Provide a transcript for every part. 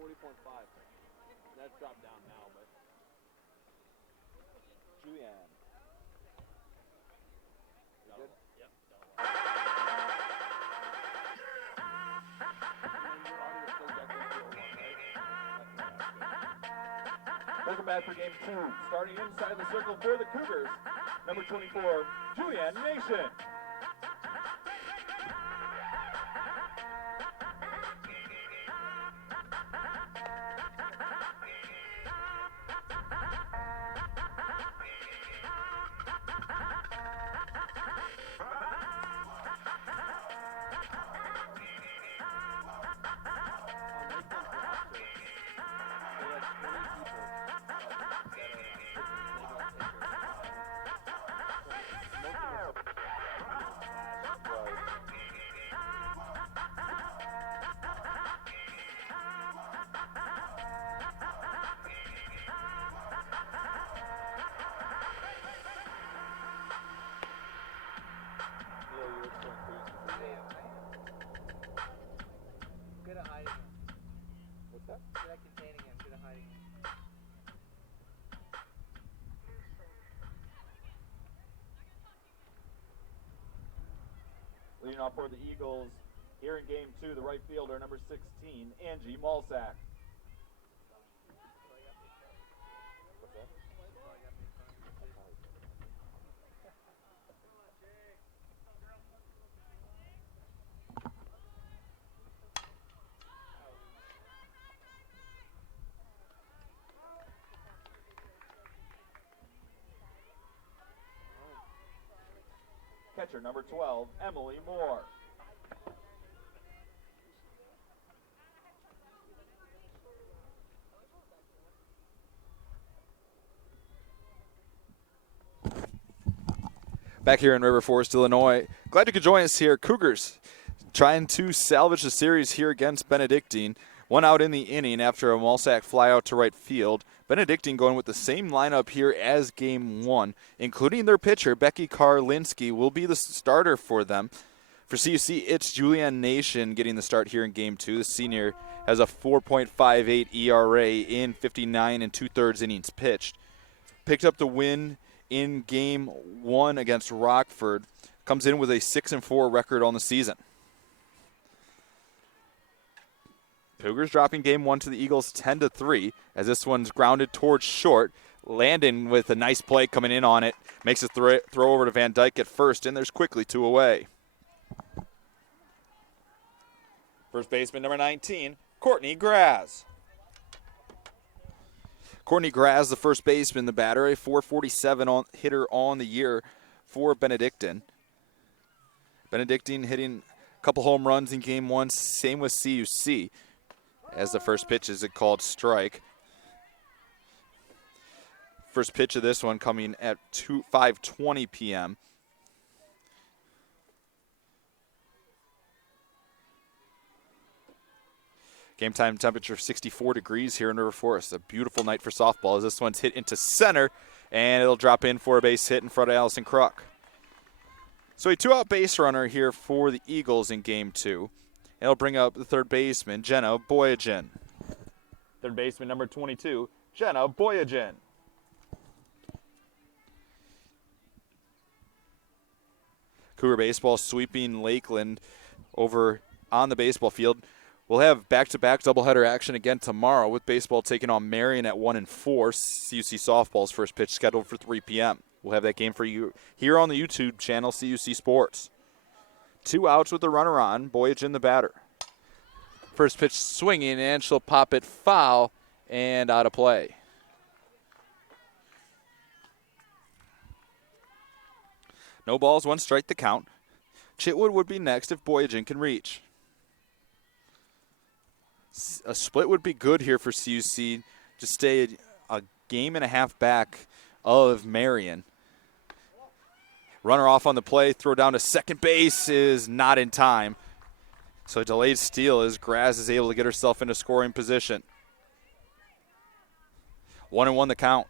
40.5. That's dropped down now, but. Julian. Good? Yep. Welcome back for game 2. Starting inside the circle for the Cougars, number 24, Julian Nation. Good at hiding him. What's that? Good at containing him. Good at hiding him. Leading off for the Eagles here in game 2, the right fielder, number 16, Angie Malsack. What's that? Catcher number 12, Emily Moore. Back here in River Forest, Illinois. Glad you could join us here. Cougars trying to salvage the series here against Benedictine. One out in the inning after a Malsack fly out to right field. Benedictine going with the same lineup here as game 1, including their pitcher, Becky Karlinski, will be the starter for them. For CUC, it's Julianne Nation getting the start here in game 2. The senior has a 4.58 ERA in 59 and 2/3 innings pitched. Picked up the win in game 1 against Rockford. Comes in with a 6-4 record on the season. Cougars dropping game 1 to the Eagles 10-3 as this one's grounded towards short. Landon with a nice play coming in on it. Makes a throw over to Van Dyke at first, and there's quickly 2 away. First baseman number 19, Courtney Graz. Courtney Graz, the first baseman, the batter, a 447 hitter on the year for Benedictine. Benedictine hitting a couple home runs in game 1, same with CUC, as the first pitch is a called strike. First pitch of this one coming at 5:20 p.m. Game time temperature 64 degrees here in River Forest. A beautiful night for softball as this one's hit into center, and it'll drop in for a base hit in front of Allison Kruk. So a 2-out base runner here for the Eagles in game 2. It'll bring up the third baseman, Jenna Boyajian. Third baseman number 22, Jenna Boyajian. Cougar baseball sweeping Lakeland over on the baseball field. We'll have back-to-back doubleheader action again tomorrow with baseball taking on Marion at 1 and 4. CUC softball's first pitch scheduled for 3 p.m. We'll have that game for you here on the YouTube channel, CUC Sports. 2 outs with the runner on, Boyajian the batter. First pitch swinging, and she'll pop it foul and out of play. No balls, 1 strike the count. Chitwood would be next if Boyajian can reach. A split would be good here for CUC to stay a game and a half back of Marion. Runner off on the play, throw down to second base is not in time. So a delayed steal as Graz is able to get herself into scoring position. 1-1 the count.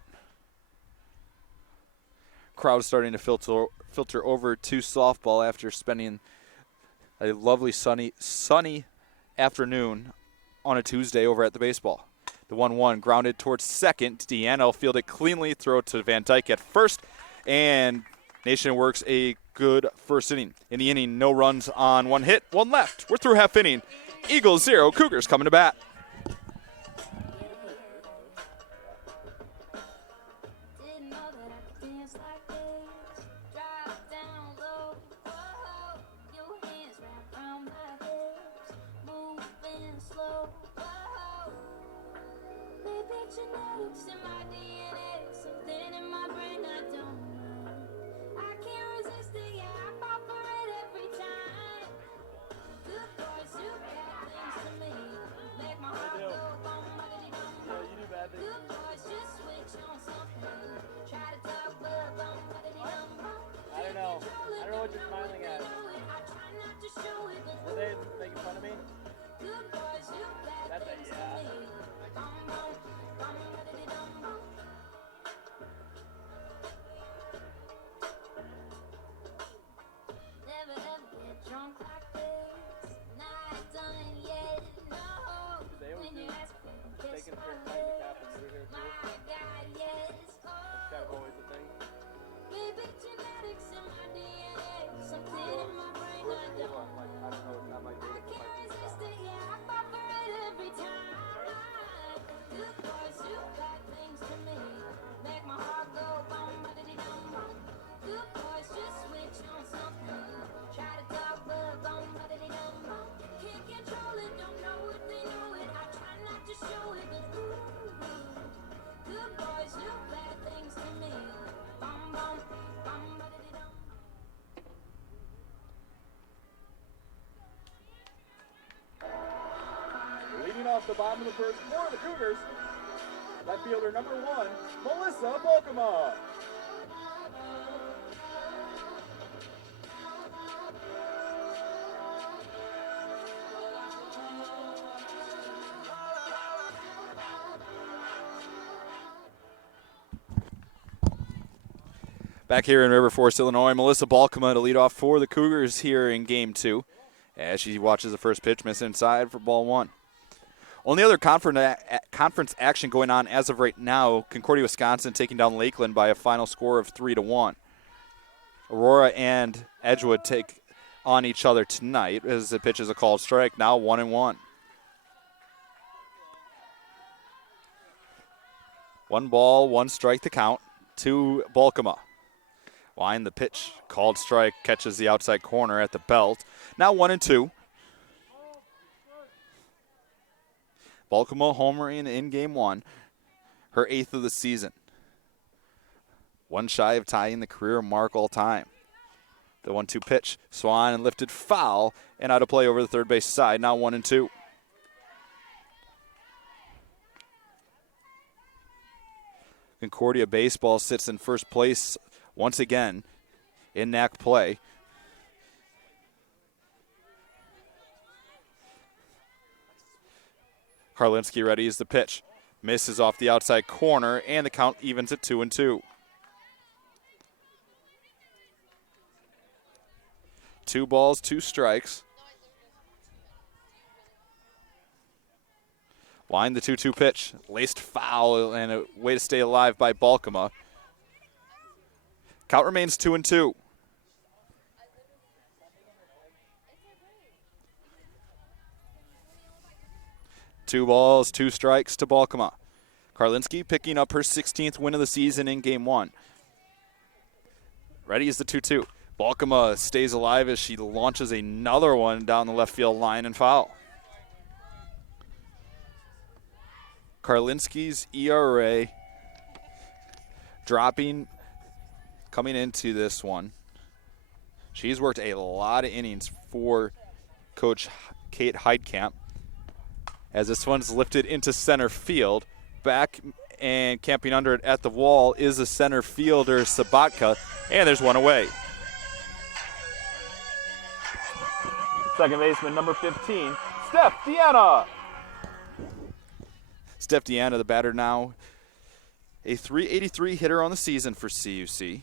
Crowd starting to filter over to softball after spending a lovely sunny afternoon on a Tuesday over at the baseball. The 1-1 grounded towards second. Deanna fielded cleanly, throw to Van Dyke at first, and Nation works a good first inning. In the inning, no runs on one hit, one left. We're through half inning. Eagles 0, Cougars coming to bat. Genetics in my DNA, something in my brain I don't know. I can't resist it, yeah, I fall for it every time. Good boys do bad things to me, make my heart go bum, buddy-dum. You do bad things. Good boys just switch on something, try to talk bum, buddy-dum. I don't know what you're smiling at. I try not to show it, but Were they making fun of me? good boys do bad That's a things yeah. to me. Bum, bum, bum, buddy-dum, bum. Never ever get drunk like this. Not done yet, no. They always When do. you ask for a kiss Taking on care of my things lips, happen through here my too. God, yes, Kind of oh. always the thing. Maybe genetics in my DNA, something in my brain I don't. Like, I don't know, it's not my I data, can't it's resist my it, yeah, I fall for it every time. Good boys do bad things to me, make my heart go bum, buddy-dum, bum. Good boys just switch on something, try to talk but bum, buddy-dum, bum. Can't control it, don't know it, they know it. I try not to show it, but ooh. Good boys do bad things to me, bum, bum, bum, buddy-dum. Leading off the bottom of the first for the Cougars, left fielder number 1, Melissa Bolkema. Back here in River Forest, Illinois, Melissa Balkema to lead off for the Cougars here in Game 2 as she watches the first pitch miss inside for ball 1. Only other conference action going on as of right now, Concordia, Wisconsin taking down Lakeland by a final score of 3-1. Aurora and Edgewood take on each other tonight as the pitch is a called strike, now 1-1. 1 ball, 1 strike to count to Balkema. Line the pitch, called strike, catches the outside corner at the belt. Now 1-2. Balkema homering in Game 1, her 8th of the season. 1 shy of tying the career mark all time. The 1-2 pitch, swung and lifted foul, and out of play over the third base side. Now 1-2. Concordia baseball sits in first place once again in NAC play. Karlinski readies the pitch. Misses off the outside corner, and the count evens at 2-2. 2 balls, 2 strikes. Line the 2-2 pitch. Laced foul and a way to stay alive by Balkema. Count remains 2-2. Two balls, 2 strikes to Balkema. Karlinski picking up her 16th win of the season in Game 1. Ready is the 2-2. Balkema stays alive as she launches another one down the left field line and foul. Karlinski's ERA dropping coming into this one. She's worked a lot of innings for Coach Kate Heidkamp as this one's lifted into center field. Back and camping under it at the wall is the center fielder, Sabatka, and there's one away. Second baseman number 15, Steph Deanna. Steph Deanna, the batter now, a .383 hitter on the season for CUC.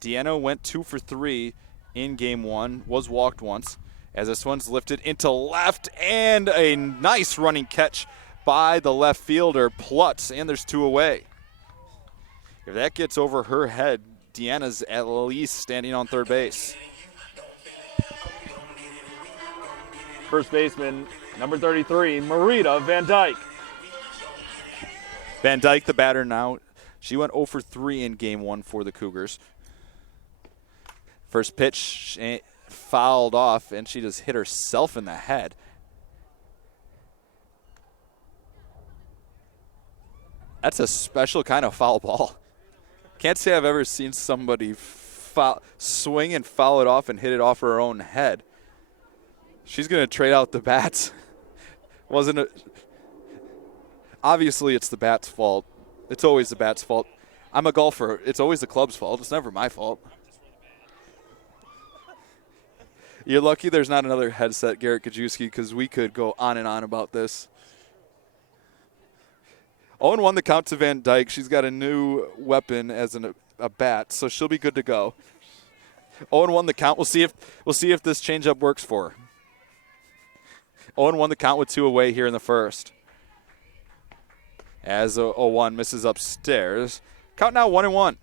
Deanna went 2 for 3 in Game 1, was walked once, as this one's lifted into left, and a nice running catch by the left fielder, Plutz, and there's 2 away. If that gets over her head, Deanna's at least standing on third base. First baseman, number 33, Marita Van Dyke. Van Dyke, the batter now. She went 0 for 3 in game 1 for the Cougars. First pitch fouled off, and she just hit herself in the head. That's a special kind of foul ball. Can't say I've ever seen somebody swing and foul it off and hit it off her own head. She's going to trade out the bats. Wasn't it? Obviously, it's the bat's fault. It's always the bat's fault. I'm a golfer. It's always the club's fault. It's never my fault. You're lucky there's not another headset, Garrett Kajewski, because we could go on and on about this. 0-1 the count to Van Dyke. She's got a new weapon as a bat, so she'll be good to go. 0-1 the count. We'll see if this changeup works for her. 0-1 the count with 2 away here in the first. As 0-1 misses upstairs. Count now 1-1.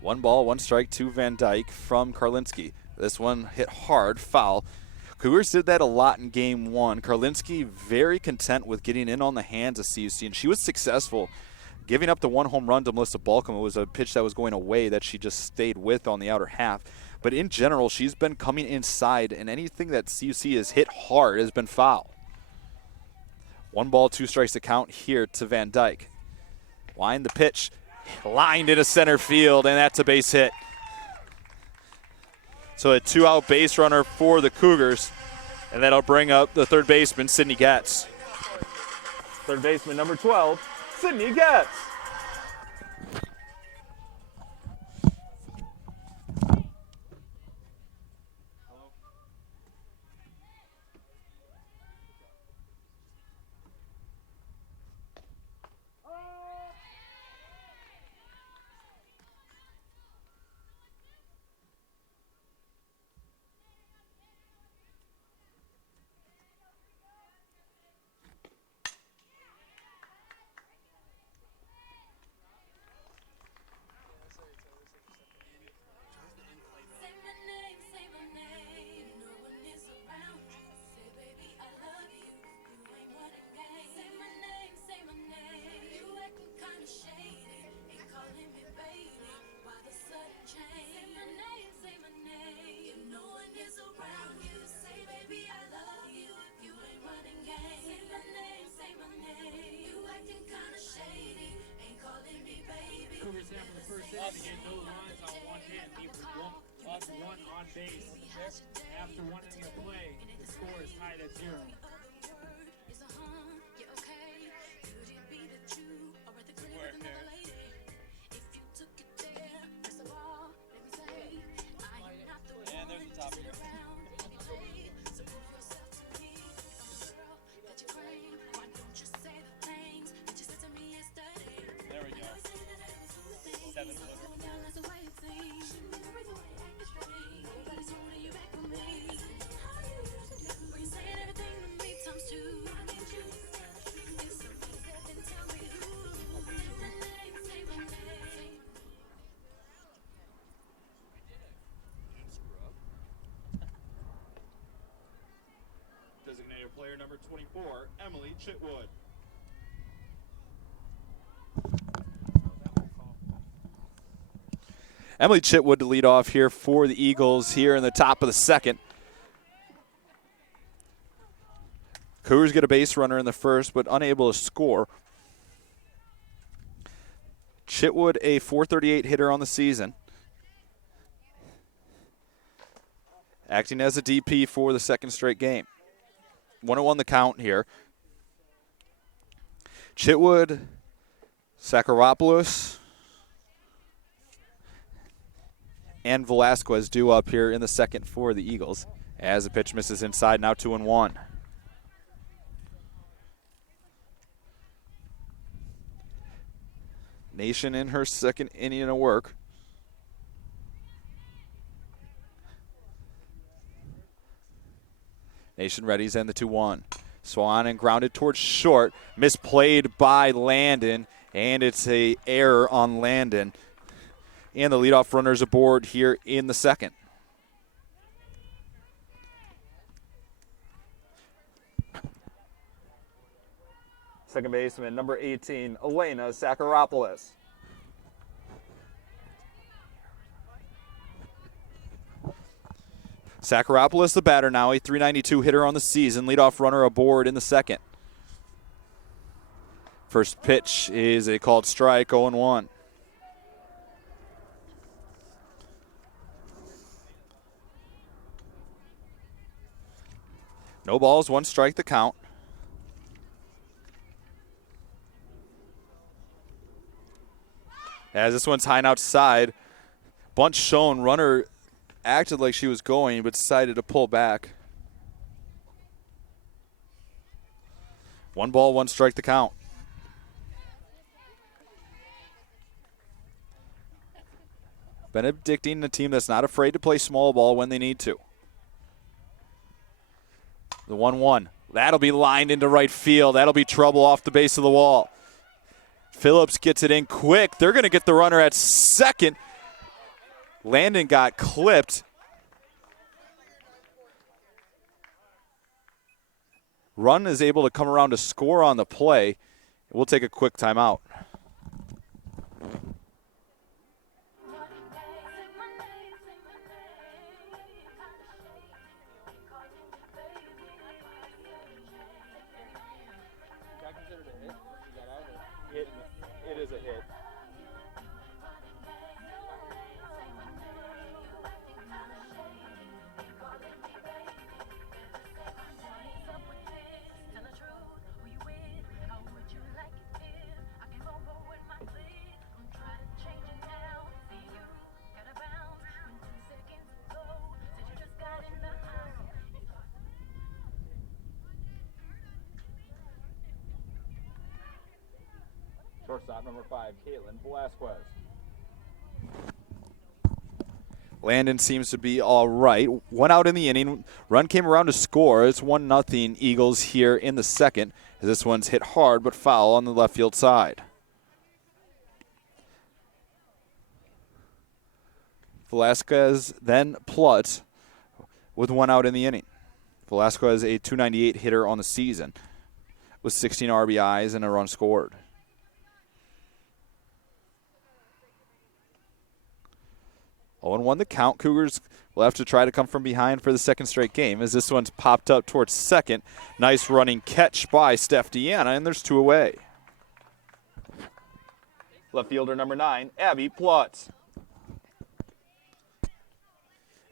One ball, 1 strike to Van Dyke from Karlinski. This one hit hard, foul. Cougars did that a lot in game 1. Karlinski very content with getting in on the hands of CUC, and she was successful. Giving up the 1 home run to Melissa Balcom, it was a pitch that was going away that she just stayed with on the outer half. But in general, she's been coming inside, and anything that CUC has hit hard has been foul. 1 ball, 2 strikes to count here to Van Dyke. Wind the pitch, lined into center field, and that's a base hit. So a 2-out base runner for the Cougars, and that'll bring up the third baseman, Sydney Getz. Third baseman, number 12, Sydney Getz. After 1 inning of play, the score is tied at 0. And there's the top here. There we go. 7-footer. Designated player number 24, Emily Chitwood. Emily Chitwood to lead off here for the Eagles here in the top of the second. Cougars get a base runner in the first, but unable to score. Chitwood, a .438 hitter on the season. Acting as a DP for the second straight game. 1-1 the count here. Chitwood, Sakaropoulos, and Velasquez due up here in the second for the Eagles. As the pitch misses inside, now 2-1. Nation in her second inning of work. Nation readies and the 2-1. Swan and grounded towards short. Misplayed by Landon, and it's a error on Landon. And the leadoff runner's aboard here in the second. Second baseman, number 18, Elena Sakaropoulos. Sakaropoulos, the batter now, a .392 hitter on the season. Leadoff runner aboard in the second. First pitch is a called strike, 0-1. No balls, 1 strike the count. As this one's high and outside. Bunt shown, runner acted like she was going, but decided to pull back. 1 ball, 1 strike the count. Benedictine, a team that's not afraid to play small ball when they need to. The 1-1. That'll be lined into right field. That'll be trouble off the base of the wall. Phillips gets it in quick. They're going to get the runner at second. Landon got clipped. Run is able to come around to score on the play. We'll take a quick timeout. It is a hit. Shortstop number 5, Caitlin Velasquez. Landon seems to be all right. 1 out in the inning. Run came around to score. It's 1-0 Eagles here in the second. As this one's hit hard but foul on the left field side. Velasquez then Plutz with 1 out in the inning. Velasquez, a .298 hitter on the season with 16 RBIs and a run scored. 0-1 the count. Cougars will have to try to come from behind for the second straight game as this one's popped up towards second. Nice running catch by Steph Deanna, and there's 2 away. Left fielder number 9, Abby Plutz.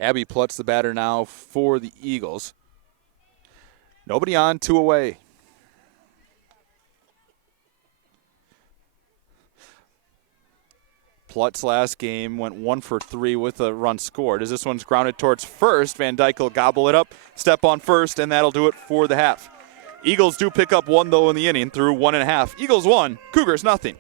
Abby Plutz, the batter now for the Eagles. Nobody on, 2 away. Plutz last game went 1 for 3 with a run scored. As this one's grounded towards first, Van Dyke will gobble it up, step on first, and that'll do it for the half. Eagles do pick up 1, though, in the inning through 1.5. Eagles 1, Cougars nothing.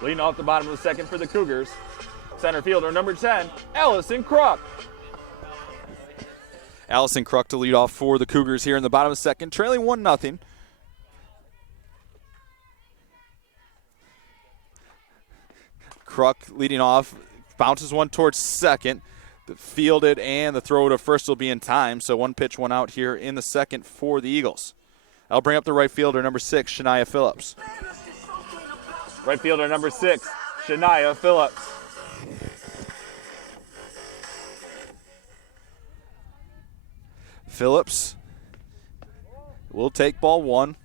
Leading off the bottom of the second for the Cougars, center fielder number 10, Allison Kruk. Allison Kruk to lead off for the Cougars here in the bottom of the second, trailing 1-0. Kruk leading off, bounces one towards second. The fielded and the throw to first will be in time, so 1 pitch, 1 out here in the second for the Eagles. I'll bring up the right fielder, number 6, Shania Phillips. Right fielder number 6, Shania Phillips. Phillips will take ball 1.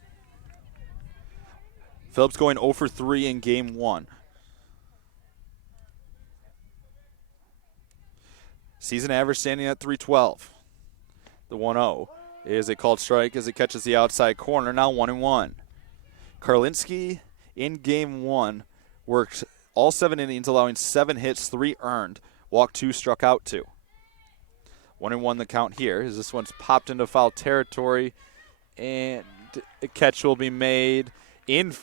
Phillips going 0 for 3 in game 1. Season average standing at 312. The 1-0 is a called strike as it catches the outside corner, now 1-1. Karlinski in game 1 worked all 7 innings, allowing 7 hits, 3 earned, walked 2, struck out 2. 1-1 the count here as this one's popped into foul territory, and a catch will be made in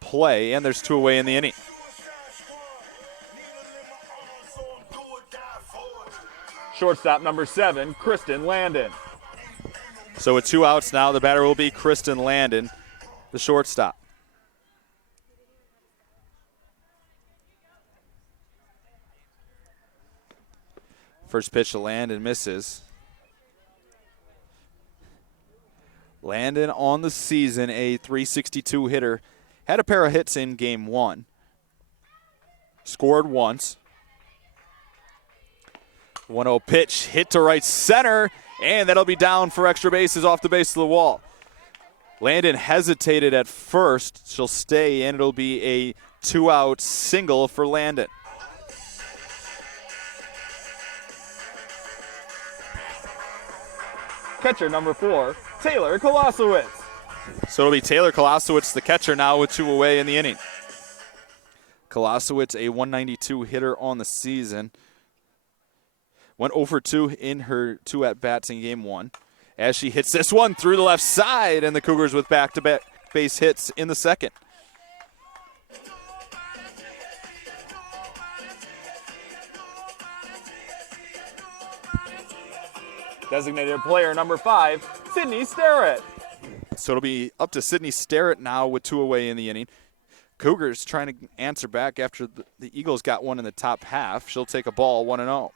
play, and there's 2 away in the inning. Shortstop number 7, Kristen Landon. So with 2 outs now, the batter will be Kristen Landon, the shortstop. First pitch to Landon misses. Landon on the season, a .362 hitter. Had a pair of hits in game 1. Scored once. 1-0 pitch, hit to right center, and that'll be down for extra bases off the base of the wall. Landon hesitated at first. She'll stay, and it'll be a 2-out single for Landon. Catcher number 4, Taylor Kolosowicz. So it'll be Taylor Kolosowicz, the catcher, now with 2 away in the inning. Kolosowicz, a .192 hitter on the season. Went 0 for 2 in her 2 at-bats in game 1. As she hits this one through the left side, and the Cougars with back-to-back base hits in the second. Designated player number 5, Sydney Starrett. So it'll be up to Sydney Starrett now with 2 away in the inning. Cougars trying to answer back after the Eagles got one in the top half. She'll take a ball, 1-0.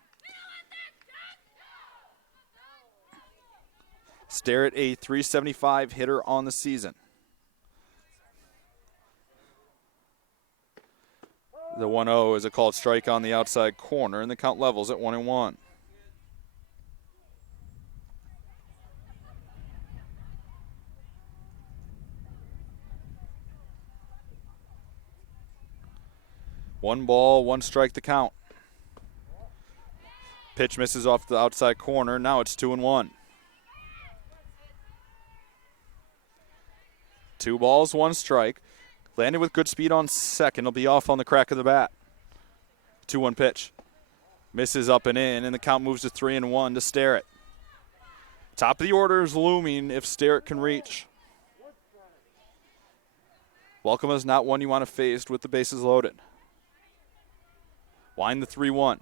Starrett, a .375 hitter on the season. The 1-0 is a called strike on the outside corner, and the count levels at 1-1. One ball, 1 strike the count. Pitch misses off the outside corner. Now it's 2-1. 2 balls, 1 strike. Landed with good speed on second. He'll be off on the crack of the bat. 2-1 pitch. Misses up and in, and the count moves to 3-1 to Starrett. Top of the order is looming if Starrett can reach. Welcome is not one you want to face with the bases loaded. Wind the 3-1.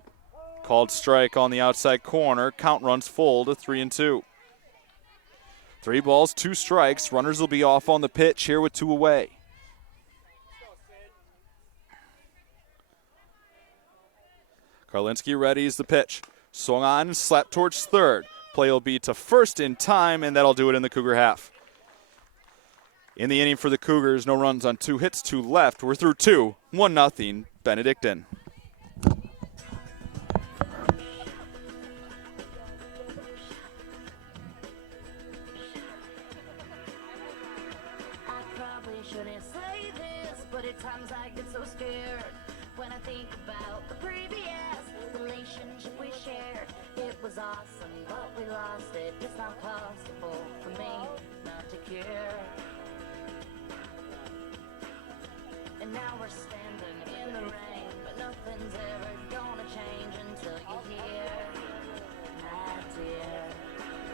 Called strike on the outside corner. Count runs full to 3-2. 3 balls, 2 strikes. Runners will be off on the pitch here with 2 away. Karlinski readies the pitch. Swung on and slapped towards third. Play will be to first in time, and that'll do it in the Cougar half. In the inning for the Cougars, no runs on 2 hits, 2 left. We're through 2, 1-0, Benedictine. Shouldn't say this, but at times I get so scared when I think about the previous relationship we shared. It was awesome, but we lost it. It's not possible for me not to care. And now we're standing in the rain, but nothing's ever gonna change until you hear, my dear,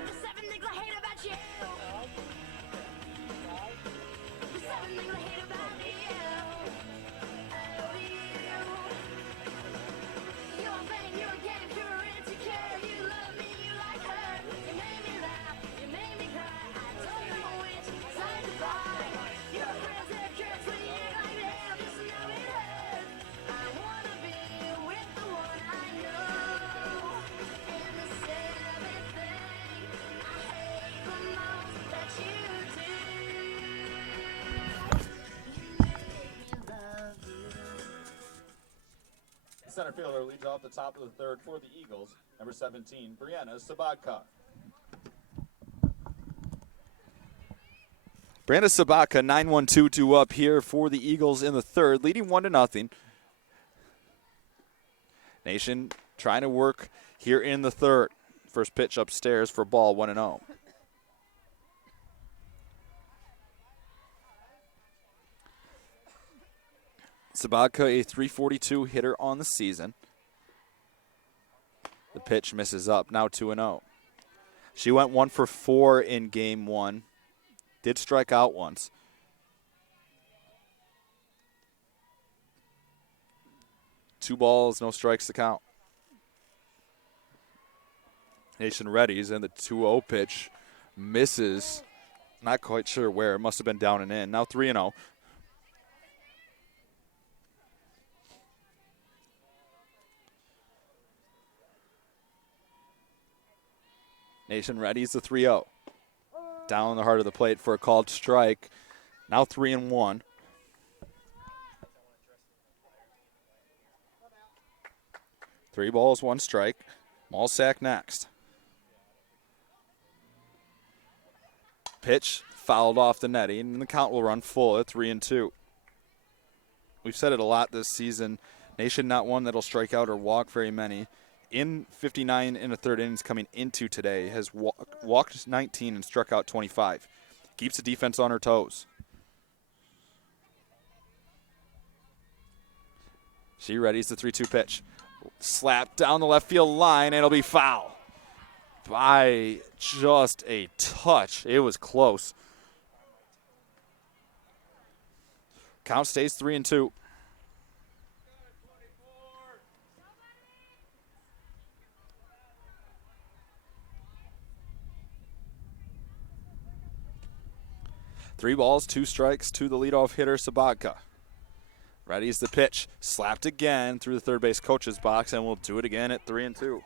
the 7 things I hate about you. The 7 things I hate about you. center fielder leads off the top of the third for the Eagles, number 17, Brianna Sabatka. Brandon Sabaka, 9-1-2-2 up here for the Eagles in the third, leading 1-0. Nation trying to work here in the third. First pitch upstairs for ball 1-0. Sabaka, a .342 hitter on the season. The pitch misses up, now 2-0. She went 1 for 4 in game 1. Did strike out once. Two balls, no strikes to count. Nation readies, and the 2-0 pitch misses. Not quite sure where. It must have been down and in. Now 3-0. Nation readies the 3-0. Down the heart of the plate for a called strike. Now 3-1. Three balls, one strike. Malsack next. Pitch fouled off the netting, and the count will run full at 3-2. We've said it a lot this season. Nation not one that'll strike out or walk very many. In 59 in the third innings coming into today, has walked 19 and struck out 25. Keeps the defense on her toes. She readies the 3-2 pitch. Slap down the left field line, and it'll be foul. By just a touch. It was close. Count stays 3-2. Three balls, two strikes to the leadoff hitter, Sabatka. Ready's the pitch. Slapped again through the third base coach's box, and we'll do it again at 3-2.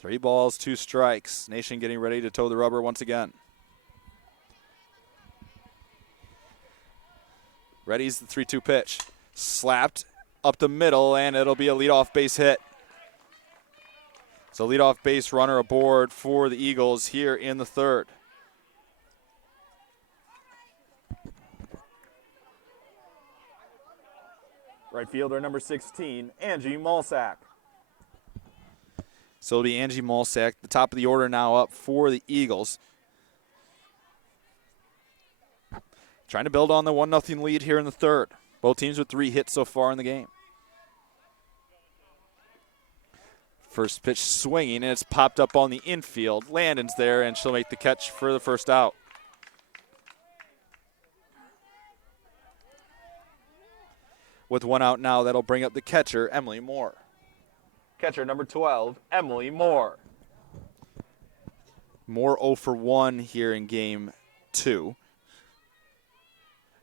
Three balls, two strikes. Nation getting ready to toe the rubber once again. Ready's the 3-2 pitch. Slapped up the middle, and it'll be a leadoff base hit. So leadoff base runner aboard for the Eagles here in the third. Right fielder number 16, Angie Malsack. So it'll be Angie Malsack, the top of the order now up for the Eagles. Trying to build on the 1-0 lead here in the third. Both teams with 3 hits so far in the game. First pitch swinging, and it's popped up on the infield. Landon's there, and she'll make the catch for the first out. With 1 out now, that'll bring up the catcher, Emily Moore. Catcher number 12, Emily Moore. Moore 0 for 1 here in game 2.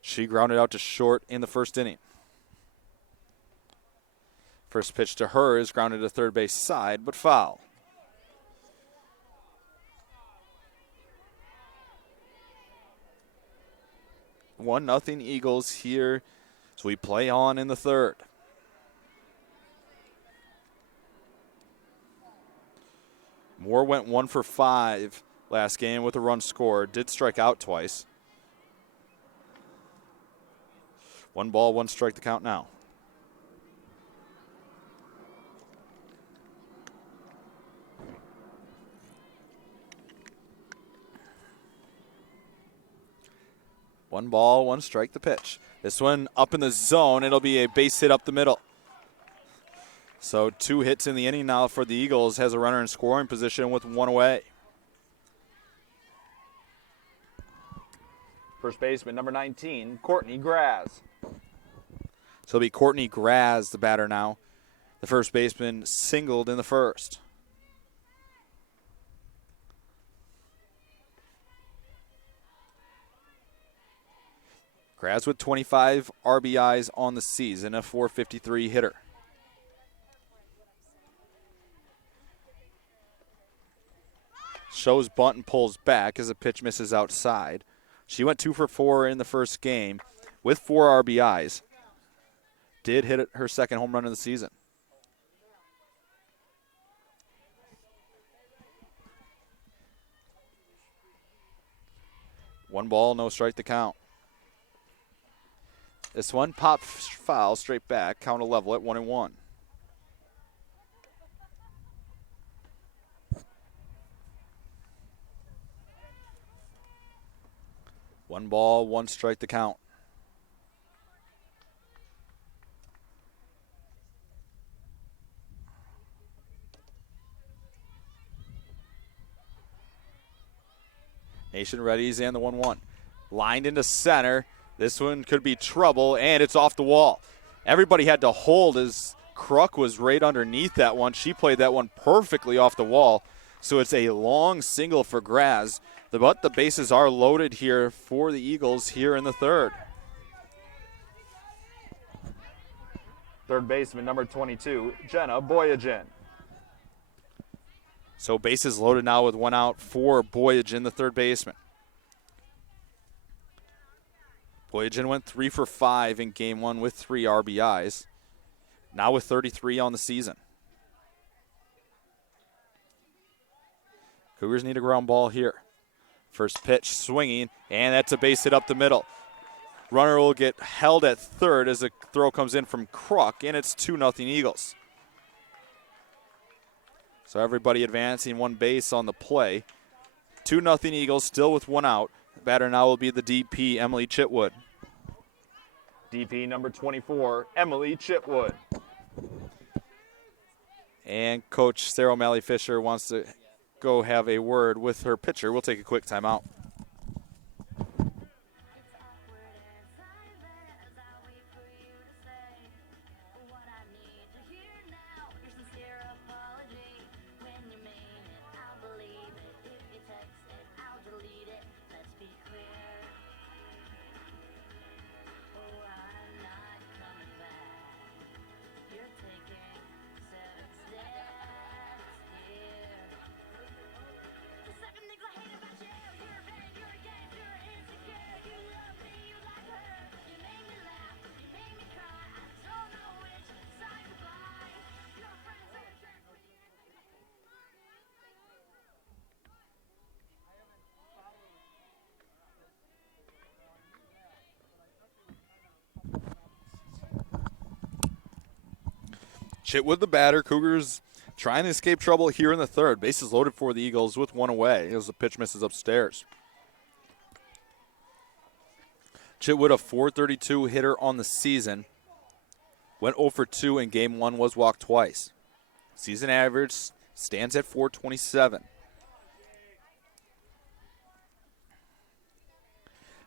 She grounded out to short in the first inning. First pitch to her is grounded to third base side, but foul. One nothing Eagles here, so we play on in the third. Moore went 1 for 5 last game with a run scored. Did strike out twice. 1 ball, 1 strike to count now. One ball, 1 strike the pitch. This one up in the zone. It'll be a base hit up the middle. So 2 hits in the inning now for the Eagles. Has a runner in scoring position with 1 away. First baseman number 19, Courtney Graz. So it'll be Courtney Graz, the batter now. The first baseman singled in the first. Graz with 25 RBIs on the season, a .453 hitter. shows bunt and pulls back as the pitch misses outside. She went 2 for 4 in the first game with 4 RBIs. Did hit her second home run of the season. One ball, no strike to count. This one pop foul straight back. Count a level at 1-1. One ball, one strike to count. Nation readies and the 1-1. Lined into center. This one could be trouble, and it's off the wall. Everybody had to hold as Kruk was right underneath that one. She played that one perfectly off the wall. So it's a long single for Graz. But the bases are loaded here for the Eagles here in the third. Third baseman, number 22, Jenna Boyagen. So bases loaded now with one out for Boyagen, the third baseman. Boyagen went 3 for 5 in game 1 with 3 RBIs. Now with 33 on the season. Cougars need a ground ball here. First pitch swinging, and that's a base hit up the middle. Runner will get held at third as the throw comes in from Kruk, and it's 2-0 Eagles. So everybody advancing one base on the play. 2-0 Eagles, still with one out. Batter now will be the DP, Emily Chitwood. DP number 24, Emily Chitwood. And Coach Sarah O'Malley Fisher wants to go have a word with her pitcher. We'll take a quick timeout. Chitwood the batter. Cougars trying to escape trouble here in the third. Bases loaded for the Eagles with one away as the pitch misses upstairs. Chitwood, a .432 hitter on the season. Went 0 for 2 in game 1, was walked twice. Season average stands at .427.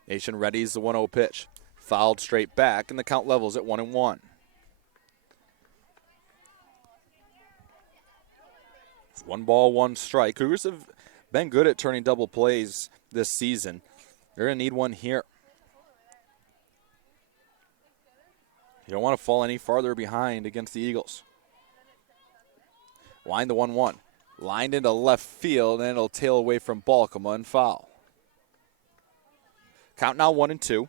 Nation readies the 1-0 pitch. Fouled straight back, and the count levels at 1-1. One ball, one strike. Cougars have been good at turning double plays this season. They're going to need one here. You don't want to fall any farther behind against the Eagles. Line the 1-1. Lined into left field, and it'll tail away from Balkema and foul. Count now 1-2.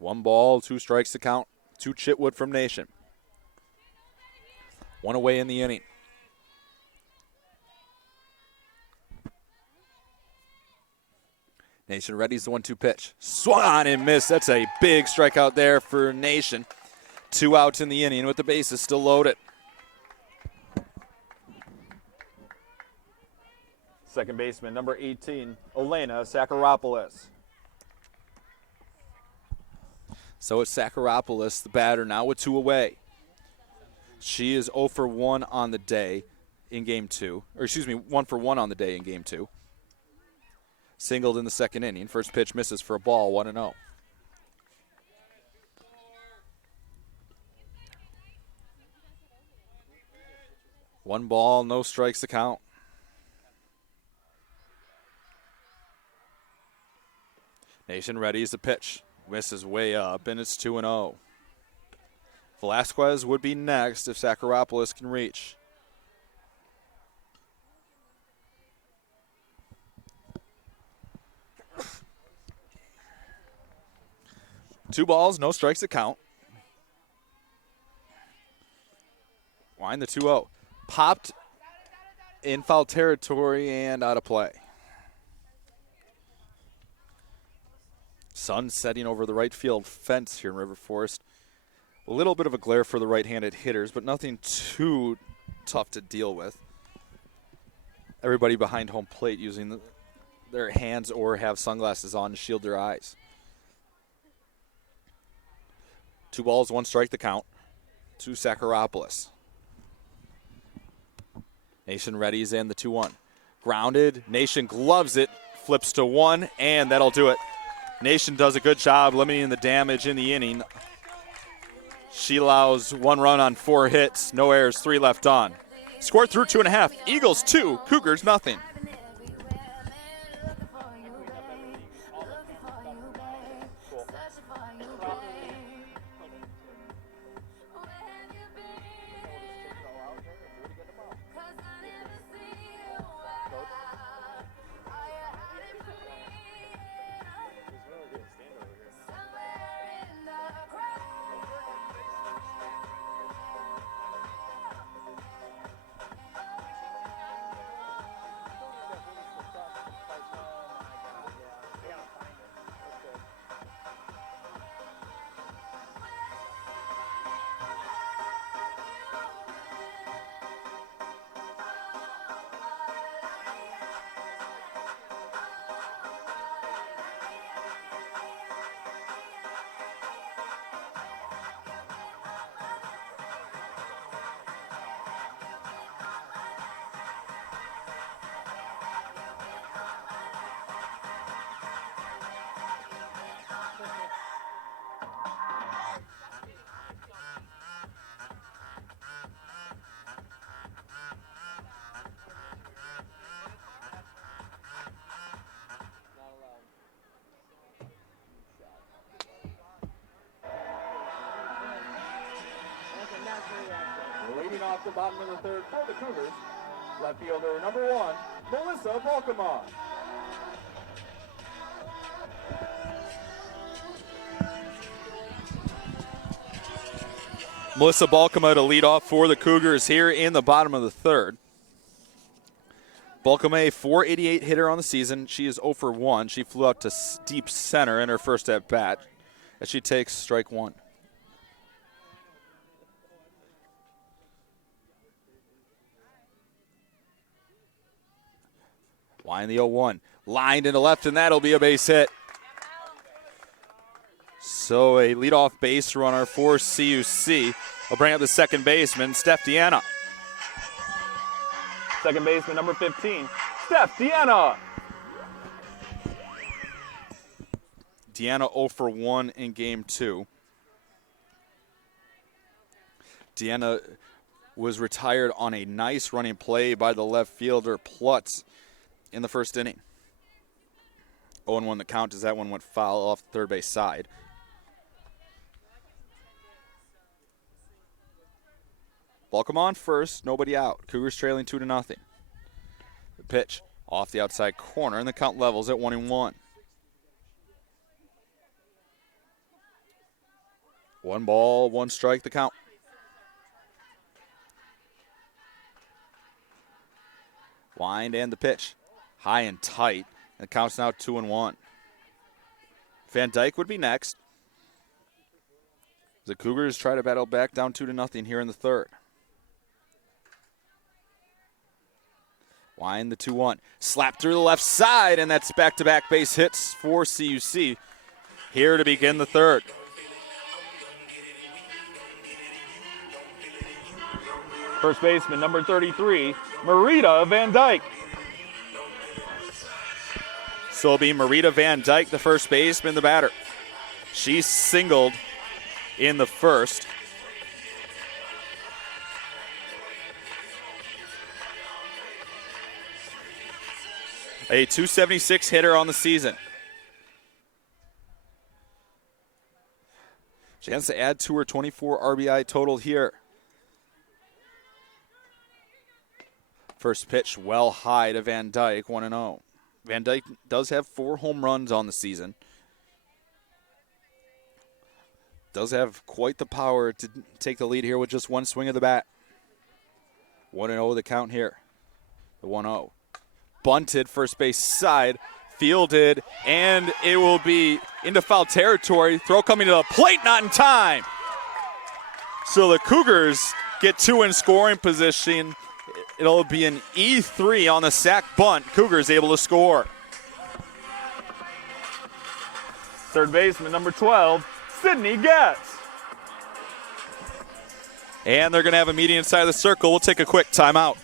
One ball, 2 strikes to count to Chitwood from Nation. One away in the inning. Nation readies the 1-2 pitch. Swung on and missed. That's a big strikeout there for Nation. 2 outs in the inning with the bases still loaded. Second baseman, number 18, Elena Sakaropoulos. So it's Sakaropoulos, the batter, now with 2 away. She is 0 for 1 on the day in game 2. Or excuse me, 1 for 1 on the day in game 2. Singled in the second inning. First pitch misses for a ball, 1-0. One ball, no strikes to count. Nation readies the pitch. Misses way up, and it's 2-0. Velasquez would be next if Sakaropoulos can reach. Two balls, no strikes to count. Wind the 2-0. Popped in foul territory and out of play. Sun setting over the right field fence here in River Forest. A little bit of a glare for the right-handed hitters, but nothing too tough to deal with. Everybody behind home plate using their hands or have sunglasses on to shield their eyes. 2 balls, 1 strike the count to Sakaropoulos. Nation readies in the 2-1. Grounded. Nation gloves it. Flips to 1, and that'll do it. Nation does a good job limiting the damage in the inning. She allows 1 run on 4 hits. No errors, 3 left on. Score through 2.5. Eagles 2, Cougars nothing. Leading off the bottom of the third for the Cougars, left fielder number 1, Melissa Balkamon. Melissa Balkema to lead off for the Cougars here in the bottom of the third. Balkema, a .488 hitter on the season. She is 0 for 1. She flew out to deep center in her first at bat as she takes strike 1. Line the 0-1. Lined into left, and that'll be a base hit. So a leadoff base runner for CUC will bring up the second baseman, Steph Deanna. Second baseman number 15, Steph Deanna. Deanna 0 for 1 in game 2. Deanna was retired on a nice running play by the left fielder, Plutz, in the first inning. 0-1 the count as that one went foul off the third base side. Balcom on first, nobody out. Cougars trailing 2-0. The pitch off the outside corner, and the count levels at 1-1. 1 ball, 1 strike, the count. Wind and the pitch. High and tight. And the count's now 2-1. Van Dyke would be next. The Cougars try to battle back down 2-0 here in the third. Wind the 2-1. Slap through the left side, and that's back-to-back base hits for CUC here to begin the third. First baseman number 33, Marita Van Dyke. So it'll be Marita Van Dyke, the first baseman, the batter. She singled in the first. A .276 hitter on the season. Chance to add to her 24 RBI total here. First pitch well high to Van Dyke, 1-0. Van Dyke does have 4 home runs on the season. Does have quite the power to take the lead here with just one swing of the bat. 1-0 the count here. The 1-0. Bunted, first base side, fielded, and it will be into foul territory. Throw coming to the plate, not in time. So the Cougars get 2 in scoring position. It'll be an E3 on the sack bunt. Cougars able to score. Third baseman, number 12, Sydney Getz. And they're going to have a meeting inside the circle. We'll take a quick timeout.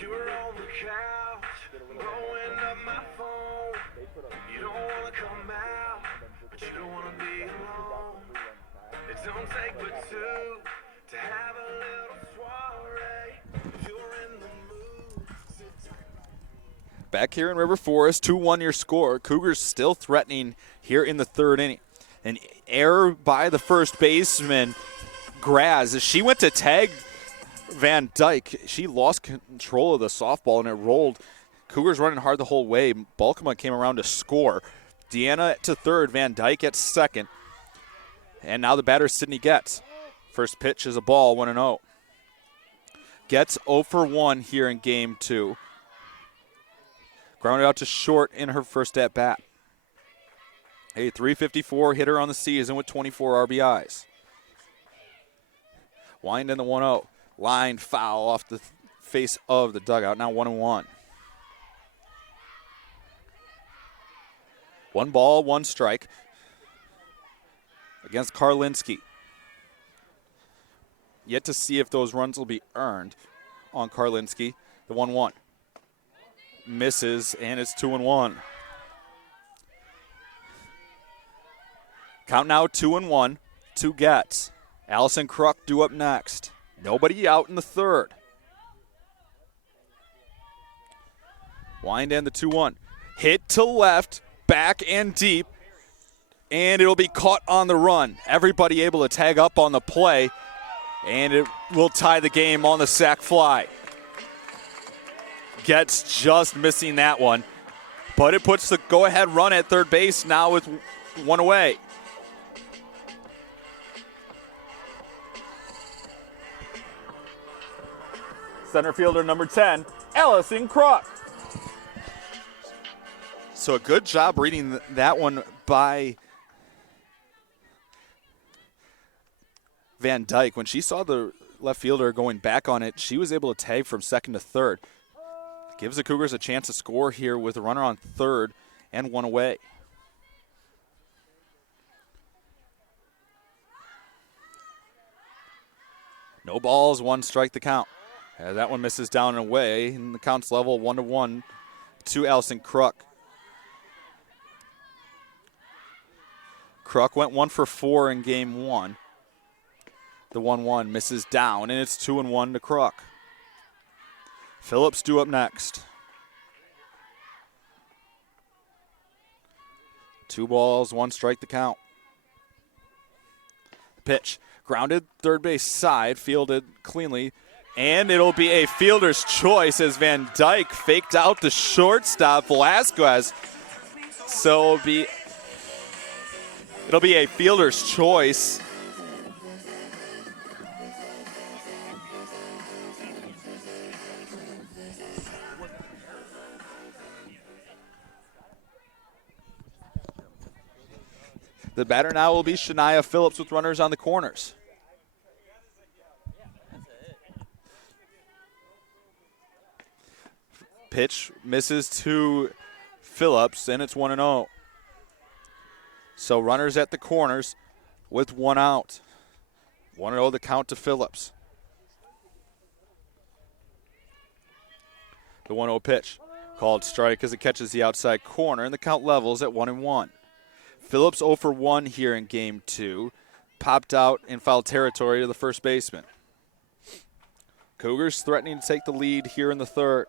You were on the couch, blowing up my phone. You don't wanna come out, but you don't wanna be alone. It don't take but 2 to have a little soiree. If you're in the mood, Back here in River Forest, 2-1 your score. Cougars still threatening here in the 3rd inning. An error by the first baseman, Graz. As she went to tag Van Dyke, she lost control of the softball and it rolled. Cougars running hard the whole way. Balkema came around to score. Deanna to 3rd, Van Dyke at 2nd. And now the batter Sydney Getz. First pitch is a ball, 1-0. Getz 0 for 1 here in game 2. Grounded out to short in her first at bat. A .354 hitter on the season with 24 RBIs. Wind in the 1-0. Line foul off the face of the dugout. Now 1-1. 1 ball, 1 strike against Karlinski. Yet to see if those runs will be earned on Karlinski. The 1-1. Misses, and it's 2-1. Count now 2-1 to Getz. Allison Kruk due up next. Nobody out in the 3rd. Wind in the 2-1. Hit to left, back and deep, and it'll be caught on the run. Everybody able to tag up on the play, and it will tie the game on the sac fly. Getz just missing that one, but it puts the go-ahead run at 3rd base now with 1 away. Center fielder, number 10, Allison Kruk. So a good job reading that one by Van Dyke. When she saw the left fielder going back on it, she was able to tag from 2nd to 3rd. Gives the Cougars a chance to score here with a runner on 3rd and 1 away. No balls, 1 strike the count. That one misses down and away, and the count's level 1-1 to Allison Kruk. Kruk went 1 for 4 in game 1. The 1-1 misses down, and it's 2-1 to Kruk. Phillips due up next. 2 balls, 1 strike the count. Pitch, grounded 3rd base side, fielded cleanly, and it'll be a fielder's choice as Van Dyke faked out the shortstop, Velasquez. So it'll be a fielder's choice. The batter now will be Shania Phillips with runners on the corners. Pitch misses to Phillips, and it's 1-0. So runners at the corners with 1 out. 1-0 the count to Phillips. The 1-0 pitch. Called strike as it catches the outside corner, and the count levels at 1-1. Phillips 0 for 1 here in game 2. Popped out in foul territory to the first baseman. Cougars threatening to take the lead here in the third.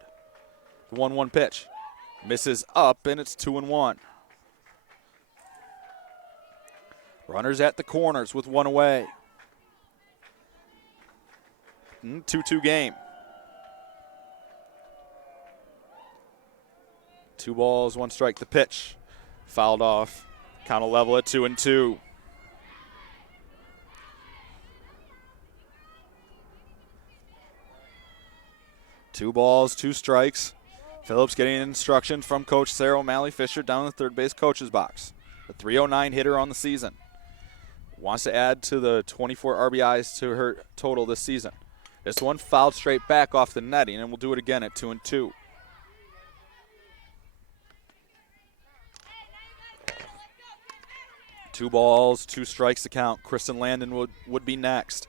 The 1-1 pitch. Misses up, and it's 2-1. Runners at the corners with 1 away. 2-2 game. 2 balls, 1 strike. The pitch. Fouled off. Count will level at 2-2. Two balls, 2 strikes. Phillips getting instructions from Coach Sarah O'Malley Fisher down in the third base coach's box. The 309 hitter on the season. Wants to add to the 24 RBIs to her total this season. This one fouled straight back off the netting, and we'll do it again at 2-2. Two balls, 2 strikes to count. Kristen Landon would be next.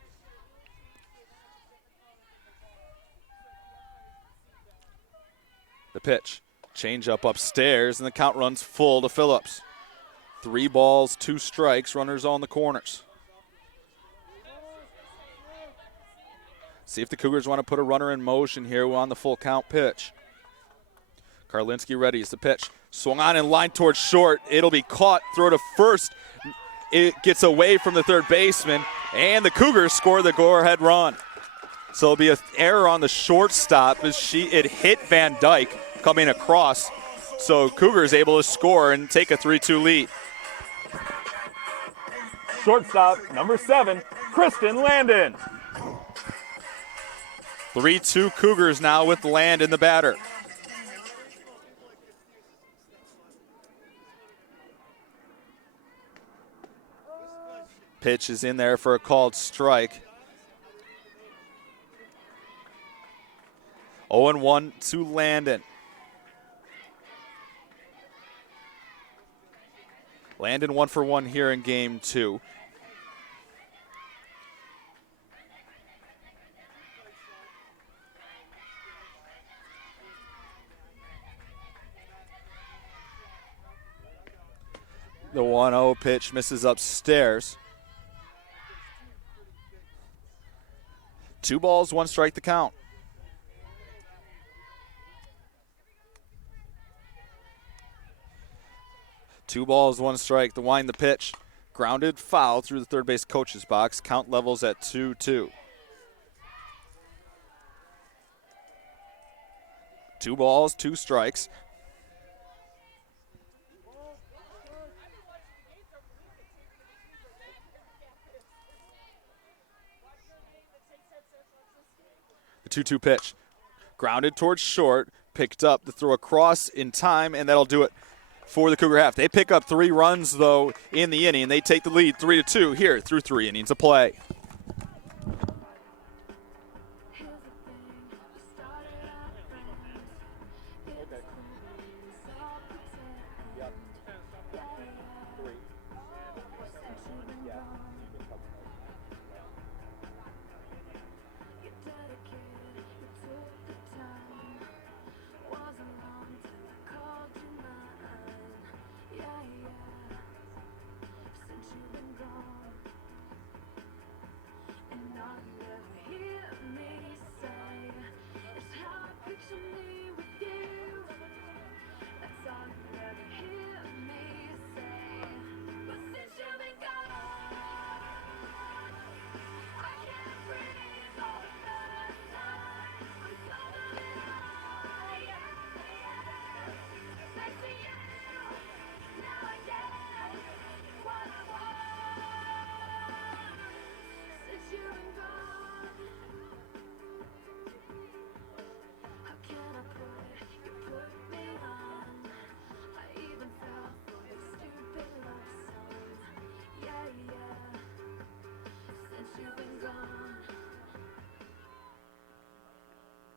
The pitch. Change up upstairs, and the count runs full to Phillips. 3 balls, 2 strikes, runners on the corners. See if the Cougars want to put a runner in motion here on the full count pitch. Karlinski readies the pitch. Swung on and line towards short. It'll be caught. Throw to first. It gets away from the third baseman, and the Cougars score the go-ahead run. So it'll be an error on the shortstop as it hit Van Dyke coming across. So Cougars able to score and take a 3-2 lead. Shortstop, number 7, Kristen Landon. 3-2 Cougars now with Land in the batter. Pitch is in there for a called strike. 0-1 to Landon. Landon 1 for 1 here in game 2. The 1-0 pitch misses upstairs. 2 balls, 1 strike to count. Two balls, 1 strike. The wind, the pitch. Grounded foul through the third base coach's box. Count levels at 2-2. 2 balls, 2 strikes. The 2-2 pitch. Grounded towards short. Picked up to throw across in time, and that'll do it for the Cougar half. They pick up 3 runs, though, in the inning. They take the lead 3-2 here through 3 innings of play.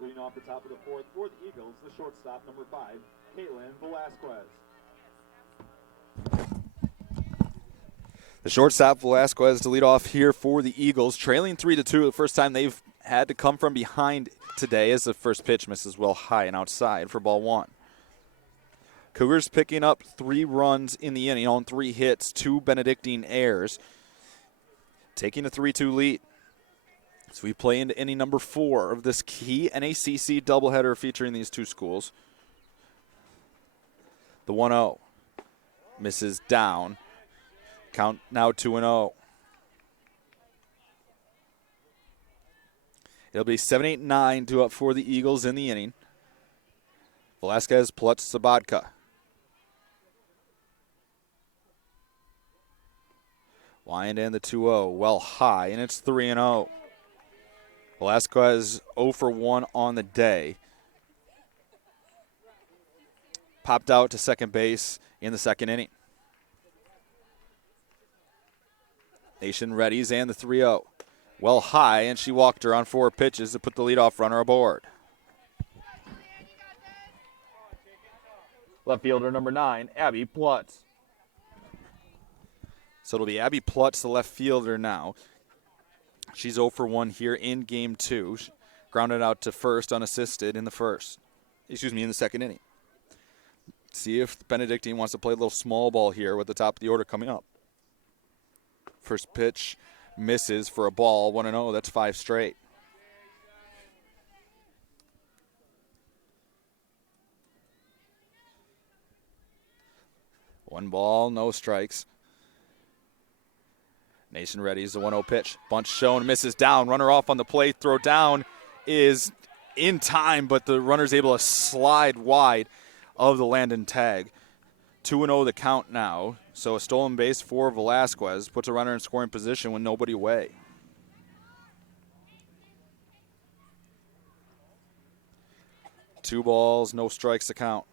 Leading off the top of the 4th for the Eagles, the shortstop, number 5, Caitlin Velasquez. The shortstop, Velasquez, to lead off here for the Eagles, trailing 3-2. The first time they've had to come from behind today as the first pitch misses well high and outside for ball one. Cougars picking up 3 runs in the inning on 3 hits, 2 Benedictine errors, taking a 3-2 lead. So we play into inning number 4 of this key NACC doubleheader featuring these two schools. The 1-0 misses down. Count now 2-0. It'll be 7-8-9 due up for the Eagles in the inning. Velasquez, Plutz, Sabatka. Wind in the 2-0, well high, and it's 3-0. Velasquez 0 for 1 on the day. Popped out to second base in the second inning. Nation readies and the 3-0. Well high, and she walked her on 4 pitches to put the leadoff runner aboard. Left fielder number 9, Abby Plutz. So it'll be Abby Plutz, the left fielder now. She's 0 for 1 here in game 2. She grounded out to first unassisted in the second inning. See if Benedictine wants to play a little small ball here with the top of the order coming up. First pitch misses for a ball, 1-0. That's 5 straight. One ball, no strikes. Nation readies the 1-0 pitch. Bunt shown, misses down. Runner off on the plate. Throw down is in time, but the runner's able to slide wide of the Landon tag. 2-0 the count now. So a stolen base for Velasquez puts a runner in scoring position with nobody away. Two balls, no strikes to count.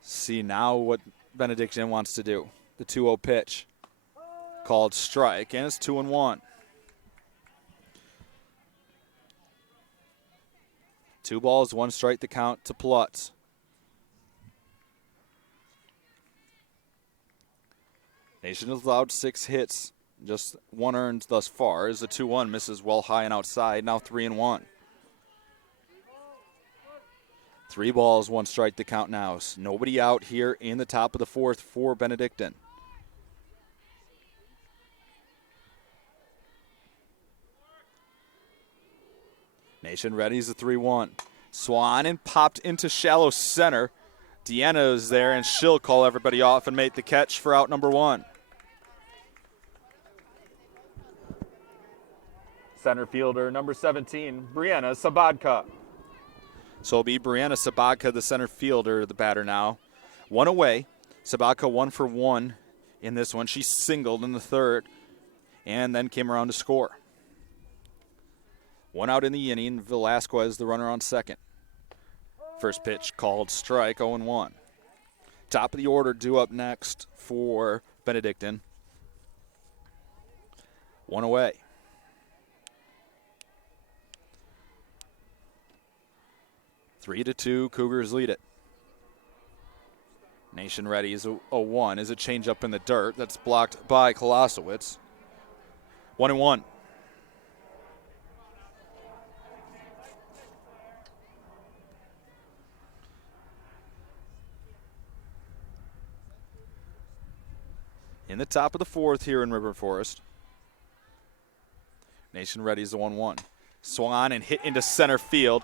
See now what Benedictine wants to do. The 2-0 pitch. Called strike, and it's 2-1. 2 balls, 1 strike to count to Plutz. Nation has allowed 6 hits, just 1 earned thus far. As the 2-1 misses well high and outside, now 3-1. 3 balls, 1 strike to count now. Nobody out here in the top of the 4th for Benedictine. Nation readies the 3-1. Swan popped into shallow center. Deanna is there, and she'll call everybody off and make the catch for out number 1. Center fielder number 17, Brianna Sabatka. So it'll be Brianna Sabatka, the center fielder, the batter now. 1 away. Sabatka 1 for 1 in this one. She singled in the 3rd and then came around to score. 1 out in the inning. Velasquez, the runner on second. First pitch called strike, 0-1. Top of the order due up next for Benedictine. 1 away. Three to 2, Cougars lead it. Nation ready is a 1. Is a changeup in the dirt. That's blocked by Kolosowicz. 1-1. In the top of the 4th here in River Forest. Nation ready is the 1-1. Swung on and hit into center field.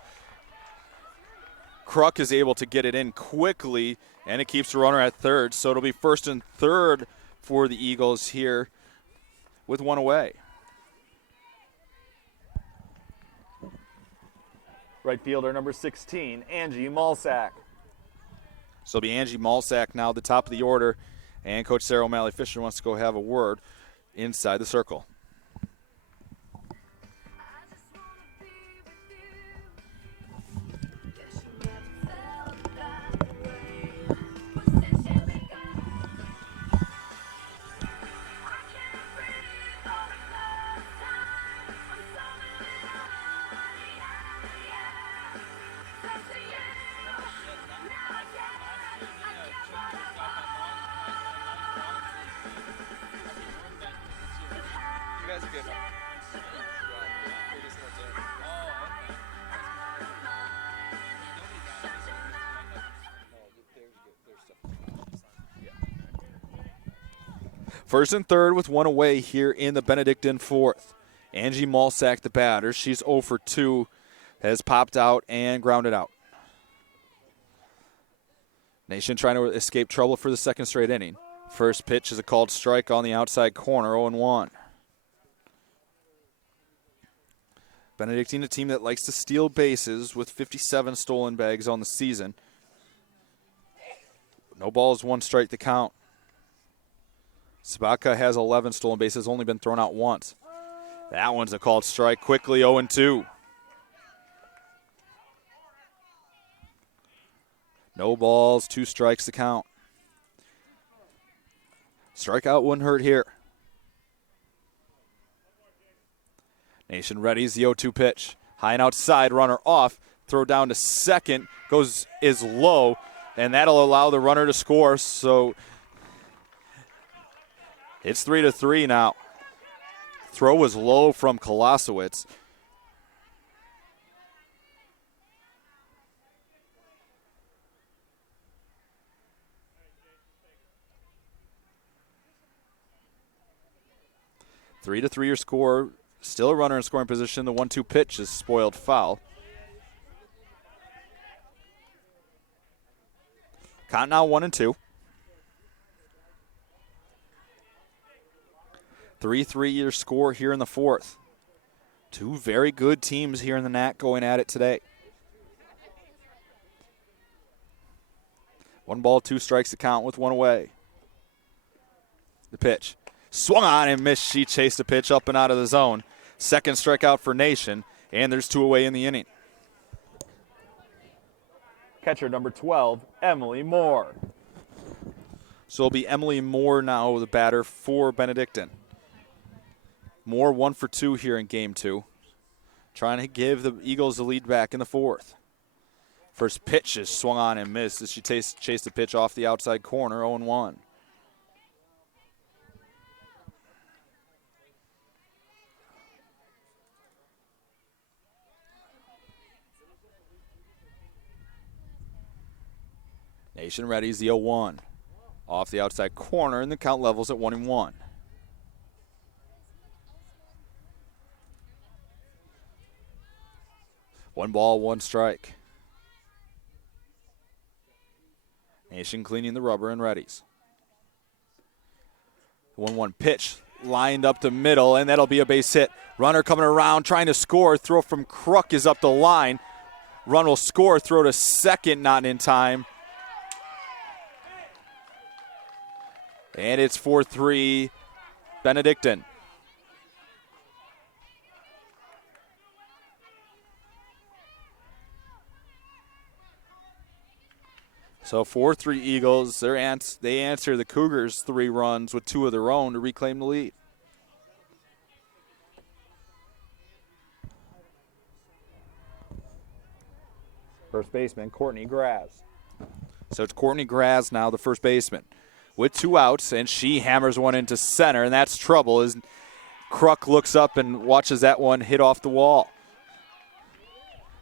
Kruk is able to get it in quickly, and it keeps the runner at 3rd. So it'll be 1st and 3rd for the Eagles here with 1 away. Right fielder number 16, Angie Malsack. So it'll be Angie Malsack now, the top of the order, and Coach Sarah O'Malley-Fisher wants to go have a word inside the circle. That's a good one. First and third with one away here in the Benedictine fourth. Angie Malsack, the batter. She's 0 for 2, has popped out and grounded out. Nation trying to escape trouble for the second straight inning. First pitch is a called strike on the outside corner, 0-1. Benedictine, a team that likes to steal bases with 57 stolen bags on the season. No balls, 1 strike to count. Sabaka has 11 stolen bases, only been thrown out once. That one's a called strike, quickly 0-2. No balls, 2 strikes to count. Strikeout wouldn't hurt here. Nation readies the 0-2 pitch. High and outside, runner off. Throw down to second, is low, and that'll allow the runner to score. So it's 3-3 now. Throw was low from Kolosowicz. Three to 3 your score. Still a runner in scoring position. The 1-2 pitch is spoiled foul. Count now 1-2. 3-3 your score here in the fourth. Two very good teams here in the NAC going at it today. 1 ball, 2 strikes to count with 1 away. The pitch. Swung on and missed. She chased the pitch up and out of the zone. Second strikeout for Nation, and there's 2 away in the inning. Catcher number 12, Emily Moore. So it'll be Emily Moore now, the batter for Benedictine. Moore 1 for 2 here in game 2. Trying to give the Eagles the lead back in the fourth. First pitch is swung on and missed as she chased the pitch off the outside corner, 0-1. Nation readies the 0-1. Off the outside corner, and the count levels at 1-1. One ball, 1 strike. Nation cleaning the rubber and readies. 1-1 pitch lined up the middle, and that'll be a base hit. Runner coming around, trying to score. Throw from Kruk is up the line. Run will score. Throw to second, not in time. And it's 4-3 Benedictine. So 4-3 Eagles. They answer the Cougars 3 runs with 2 of their own to reclaim the lead. First baseman, Courtney Graz. So it's Courtney Graz now, the first baseman, with 2 outs, and she hammers one into center, and that's trouble as Kruk looks up and watches that one hit off the wall.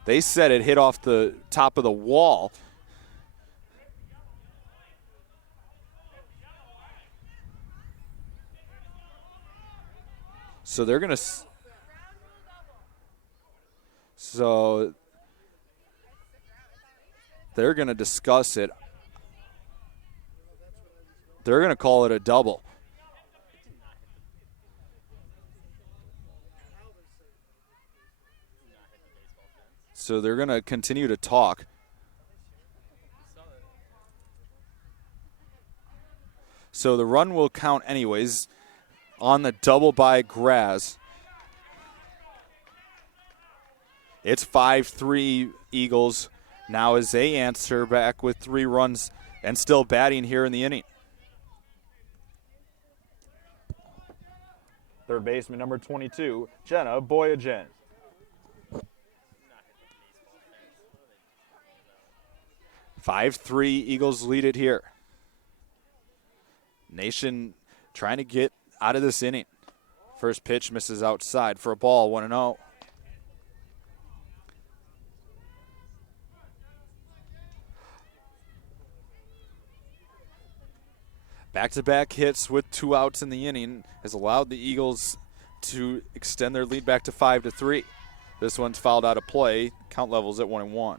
They said it hit off the top of the wall. So they're going to discuss it. They're going to call it a double. So they're going to continue to talk. So the run will count anyways on the double by Graz. It's 5-3 Eagles now as they answer back with 3 runs and still batting here in the inning. Third baseman, number 22, Jenna Boyagen. Five-3 Eagles lead it here. Nation trying to get out of this inning. First pitch misses outside for a ball, 1-0. Back-to-back hits with 2 outs in the inning has allowed the Eagles to extend their lead back to 5-3. This one's fouled out of play. Count levels at 1-1.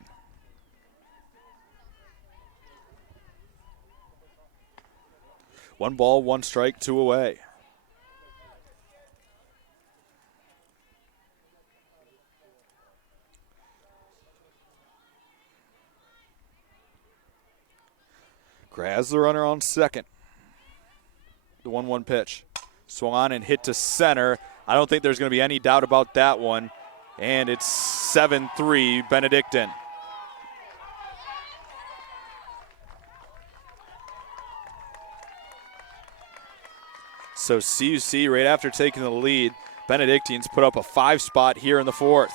One ball, 1 strike, 2 away. Grabs the runner on second. The 1-1 pitch. Swung on and hit to center. I don't think there's going to be any doubt about that one. And it's 7-3 Benedictine. So CUC, right after taking the lead, Benedictine's put up a 5 spot here in the 4th.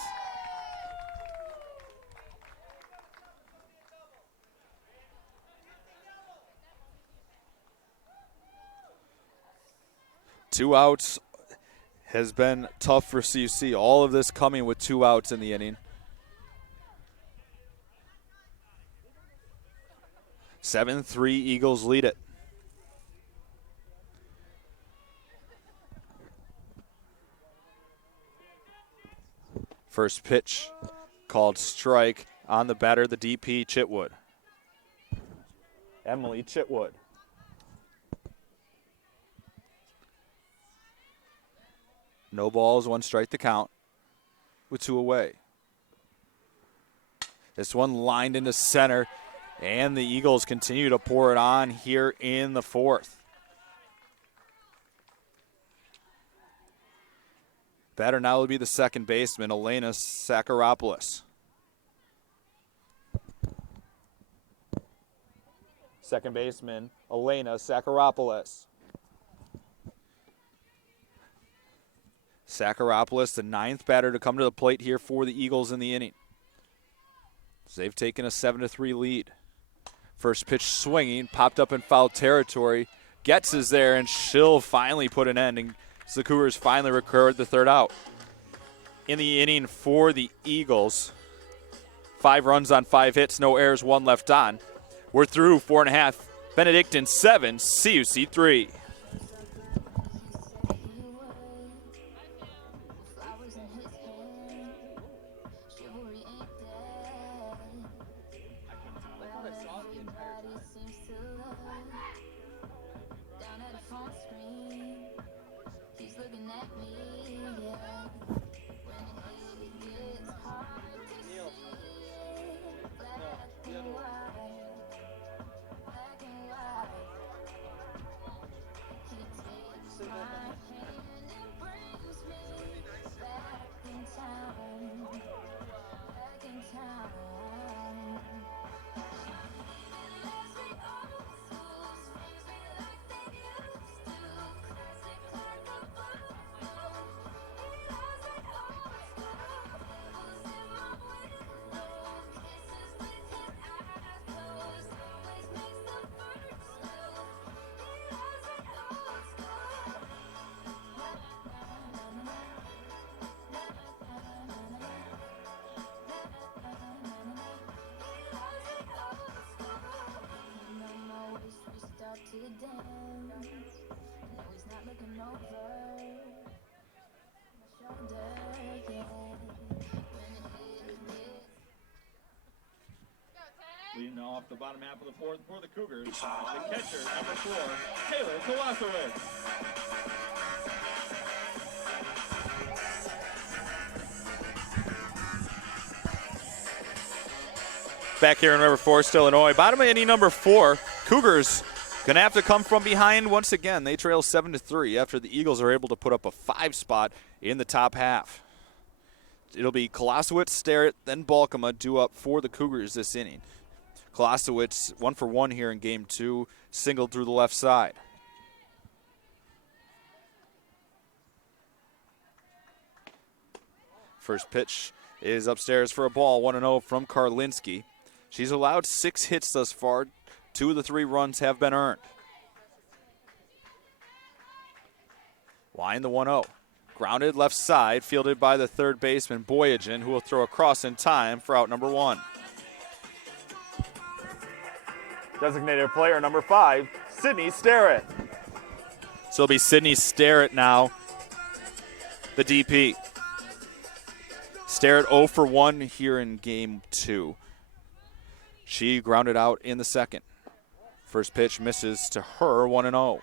Two outs has been tough for CUC. All of this coming with 2 outs in the inning. 7-3 Eagles lead it. First pitch called strike on the batter, the DP, Chitwood. Emily Chitwood. No balls, 1 strike to count with 2 away. This one lined into center, and the Eagles continue to pour it on here in the 4th. Batter now will be the second baseman, Elena Sakaropoulos. Second baseman, Elena Sakaropoulos. Sakaropoulos, the 9th batter to come to the plate here for the Eagles in the inning. So they've taken a 7-3 lead. First pitch swinging, popped up in foul territory. Getz is there, and she'll finally put an end, and the Cougars finally record the 3rd out. In the inning for the Eagles, 5 runs on 5 hits, no errors, 1 left on. We're through 4.5. Benedictine 7, CUC 3. Leading off the bottom half of the 4th for the Cougars, the catcher, number 4, Taylor Kolasowicz. Back here in River Forest, Illinois. Bottom of inning number 4. Cougars going to have to come from behind once again. They trail 7-3 after the Eagles are able to put up a 5 spot in the top half. It'll be Kolasowicz, Starrett, then Balkema due up for the Cougars this inning. Kolasowicz 1 for 1 here in game 2, singled through the left side. First pitch is upstairs for a ball, 1-0 from Karlinski. She's allowed 6 hits thus far. 2 of the 3 runs have been earned. Line the 1-0. Grounded left side, fielded by the third baseman, Boyajian, who will throw across in time for out number 1. Designated player number 5, Sydney Starrett. So it'll be Sydney Starrett now, the DP. Starrett 0 for 1 here in game 2. She grounded out in the second. First pitch misses to her, 1-0.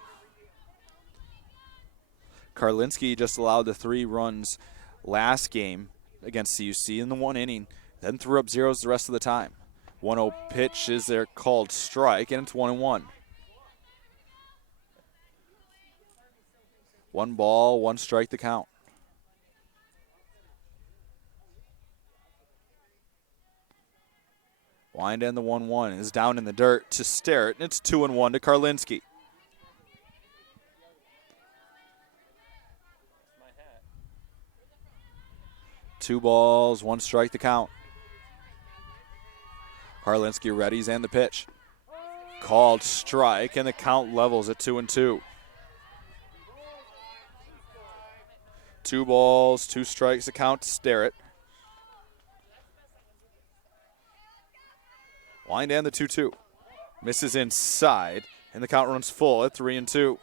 Karlinski just allowed the 3 runs last game against CUC in the 1 inning, then threw up zeros the rest of the time. 1-0 pitch is their called strike, and it's 1-1. 1 ball, 1 strike the count. Wind and the 1-1 is down in the dirt to Starrett, and it's 2-1 to Karlinski. Two balls, 1 strike the count. Karlinski readies and the pitch. Called strike, and the count levels at 2-2. 2 balls, 2 strikes the count to Starrett. Wind and the 2-2. Misses inside, and the count runs full at 3-2.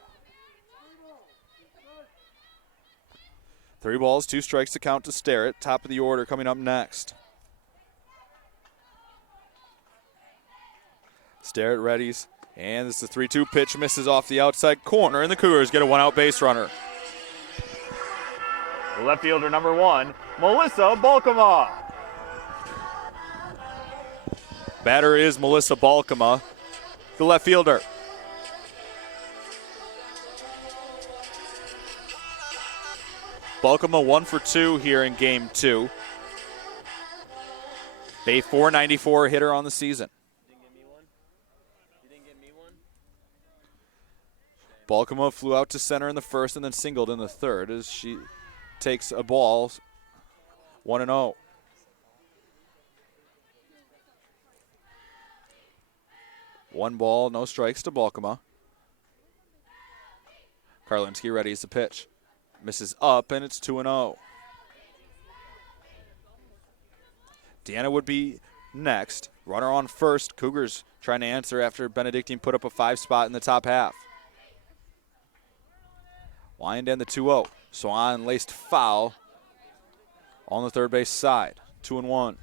3 balls, 2 strikes to count to Starrett. Top of the order coming up next. Starrett readies, and this is the 3-2 pitch. Misses off the outside corner, and the Cougars get a 1-out base runner. Left fielder number 1, Melissa Balkema. Batter is Melissa Balkema, the left fielder. Balkema 1 for 2 here in game 2. A .494 hitter on the season. Balkema flew out to center in the first and then singled in the third as she takes a ball, 1-0. One ball, no strikes to Balkema. Karlinski readies the pitch. Misses up, and it's 2-0. Deanna would be next. Runner on first. Cougars trying to answer after Benedictine put up a 5 spot in the top half. Wind and the 2-0. Swan laced foul on the third base side. 2-1.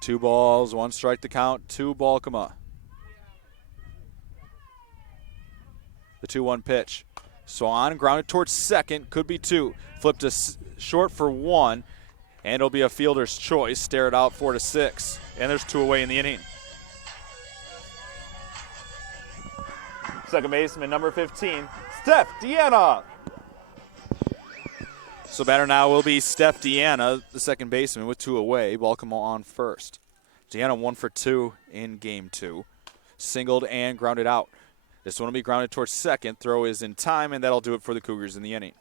Two balls, 1 strike to count to Balkema. The 2-1 pitch. Swan grounded towards second, could be 2. Flipped to short for 1, and it'll be a fielder's choice. Stare it out 4-6, and there's 2 away in the inning. Second baseman number 15, Steph Deanna. So batter now will be Steph Deanna, the second baseman, with 2 away. Balkema on first. Deanna 1 for 2 in game 2. Singled and grounded out. This one will be grounded towards second. Throw is in time, and that'll do it for the Cougars in the inning.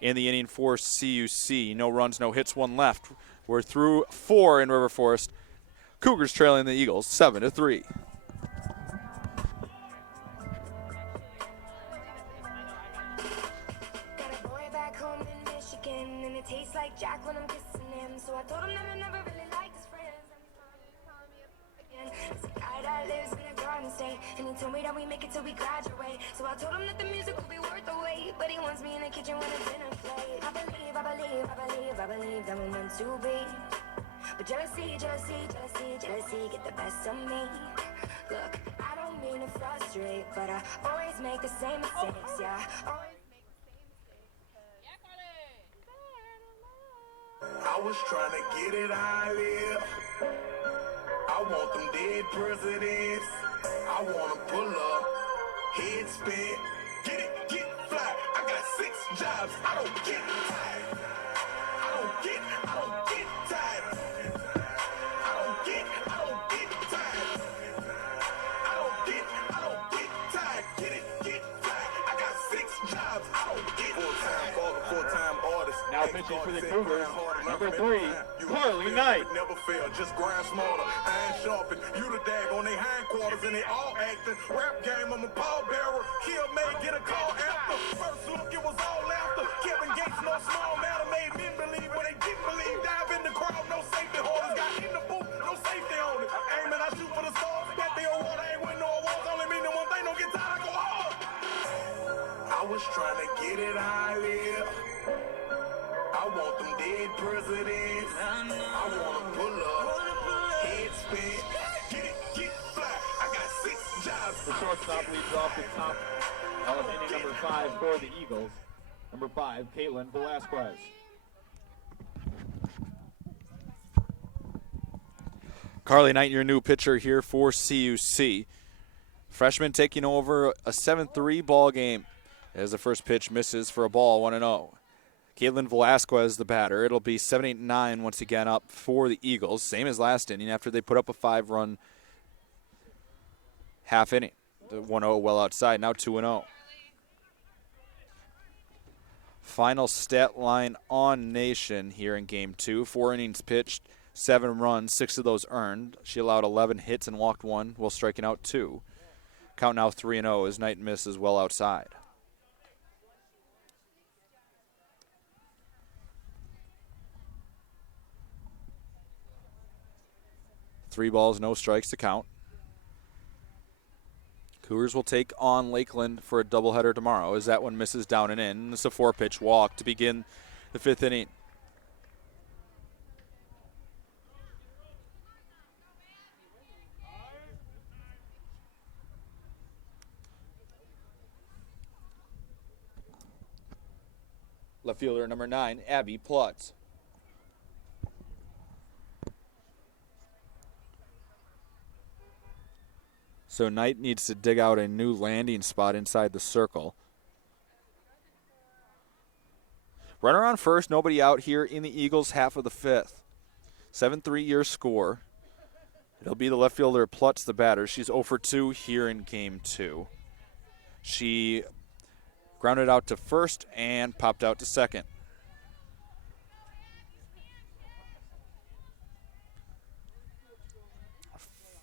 In the inning for CUC, no runs, no hits, 1 left. We're through 4 in River Forest. Cougars trailing the Eagles 7-3. Tastes like Jack when I'm kissing him. So I told him that I never really liked his friends. It's a guy that lives in a garden state, and he told me that we make it till we graduate. So I told him that the music will be worth the wait, but he wants me in the kitchen when the dinner plate. I believe that we're meant to be. But jealousy get the best of me. Look, I don't mean to frustrate, but I always make the same mistakes, yeah. I was trying to get it how I live. I want them dead presidents. I want to pull up, head spin, get fly. I got 6 jobs. I don't get tired. I don't get tired. I don't get tired. I don't get tired. Get fly. I got 6 jobs. I don't get full-time artist. Now pitching for the Cougars, number 3, Carly Knight. Never fail, just grind smarter. Iron sharpen, you the dag on they hindquarters and they all acting. Rap game, I'm a pallbearer. Kill May, get a call after. First look, it was all after. Kevin Gates, no small matter. Made men believe when they didn't believe. Dive in the crowd, no safety holders. Got in the booth, no safety on it. Aiming, I shoot for the stars. Got the award, I ain't win no awards. Only meaning one thing, don't get tired, I go hard. I was trying to get it high, live. I want them dead presidents. I wanna pull up, head spin, get fly. I got 6 jobs. The shortstop leads off the top of inning number 5 for the Eagles. Number 5, Caitlin Velasquez. Carly Knight, your new pitcher here for CUC. Freshman taking over a 7-3 ball game as the first pitch misses for a ball, 1-0. Caitlin Velasquez, the batter. It'll be 7-8-9 once again up for the Eagles, same as last inning after they put up a 5-run half inning. The 1-0 well outside, now 2-0. Final stat line on Nation here in Game 2. 4 innings pitched, 7 runs, 6 of those earned. She allowed 11 hits and walked 1 while striking out 2. Count now 3-0 as Knight misses well outside. Three balls, no strikes to count. Cougars will take on Lakeland for a doubleheader tomorrow as that one misses down and in. It's a 4-pitch walk to begin the 5th inning. Left fielder number 9, Abby Plutz. So Knight needs to dig out a new landing spot inside the circle. Runner on first, nobody out here in the Eagles' half of the 5th. 7-3 your score. It'll be the left fielder Plutz, the batter. She's 0 for 2 here in Game 2. She grounded out to first and popped out to second.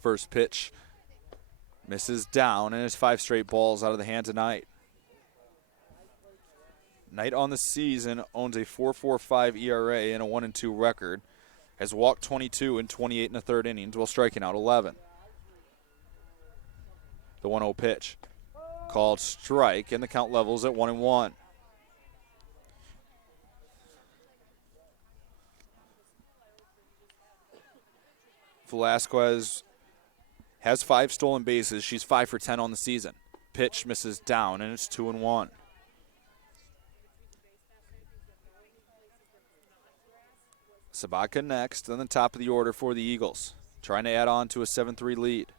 First pitch misses down, and it's 5 straight balls out of the hands of Knight. Knight on the season owns a 4.45 ERA and a 1-2 record. Has walked 22 in 28 1/3 innings while striking out 11. The 1-0 pitch called strike, and the count levels at 1-1. Velasquez has 5 stolen bases. She's 5 for 10 on the season. Pitch misses down, and it's 2-1. Sabatka next, on the top of the order for the Eagles. Trying to add on to a 7-3 lead.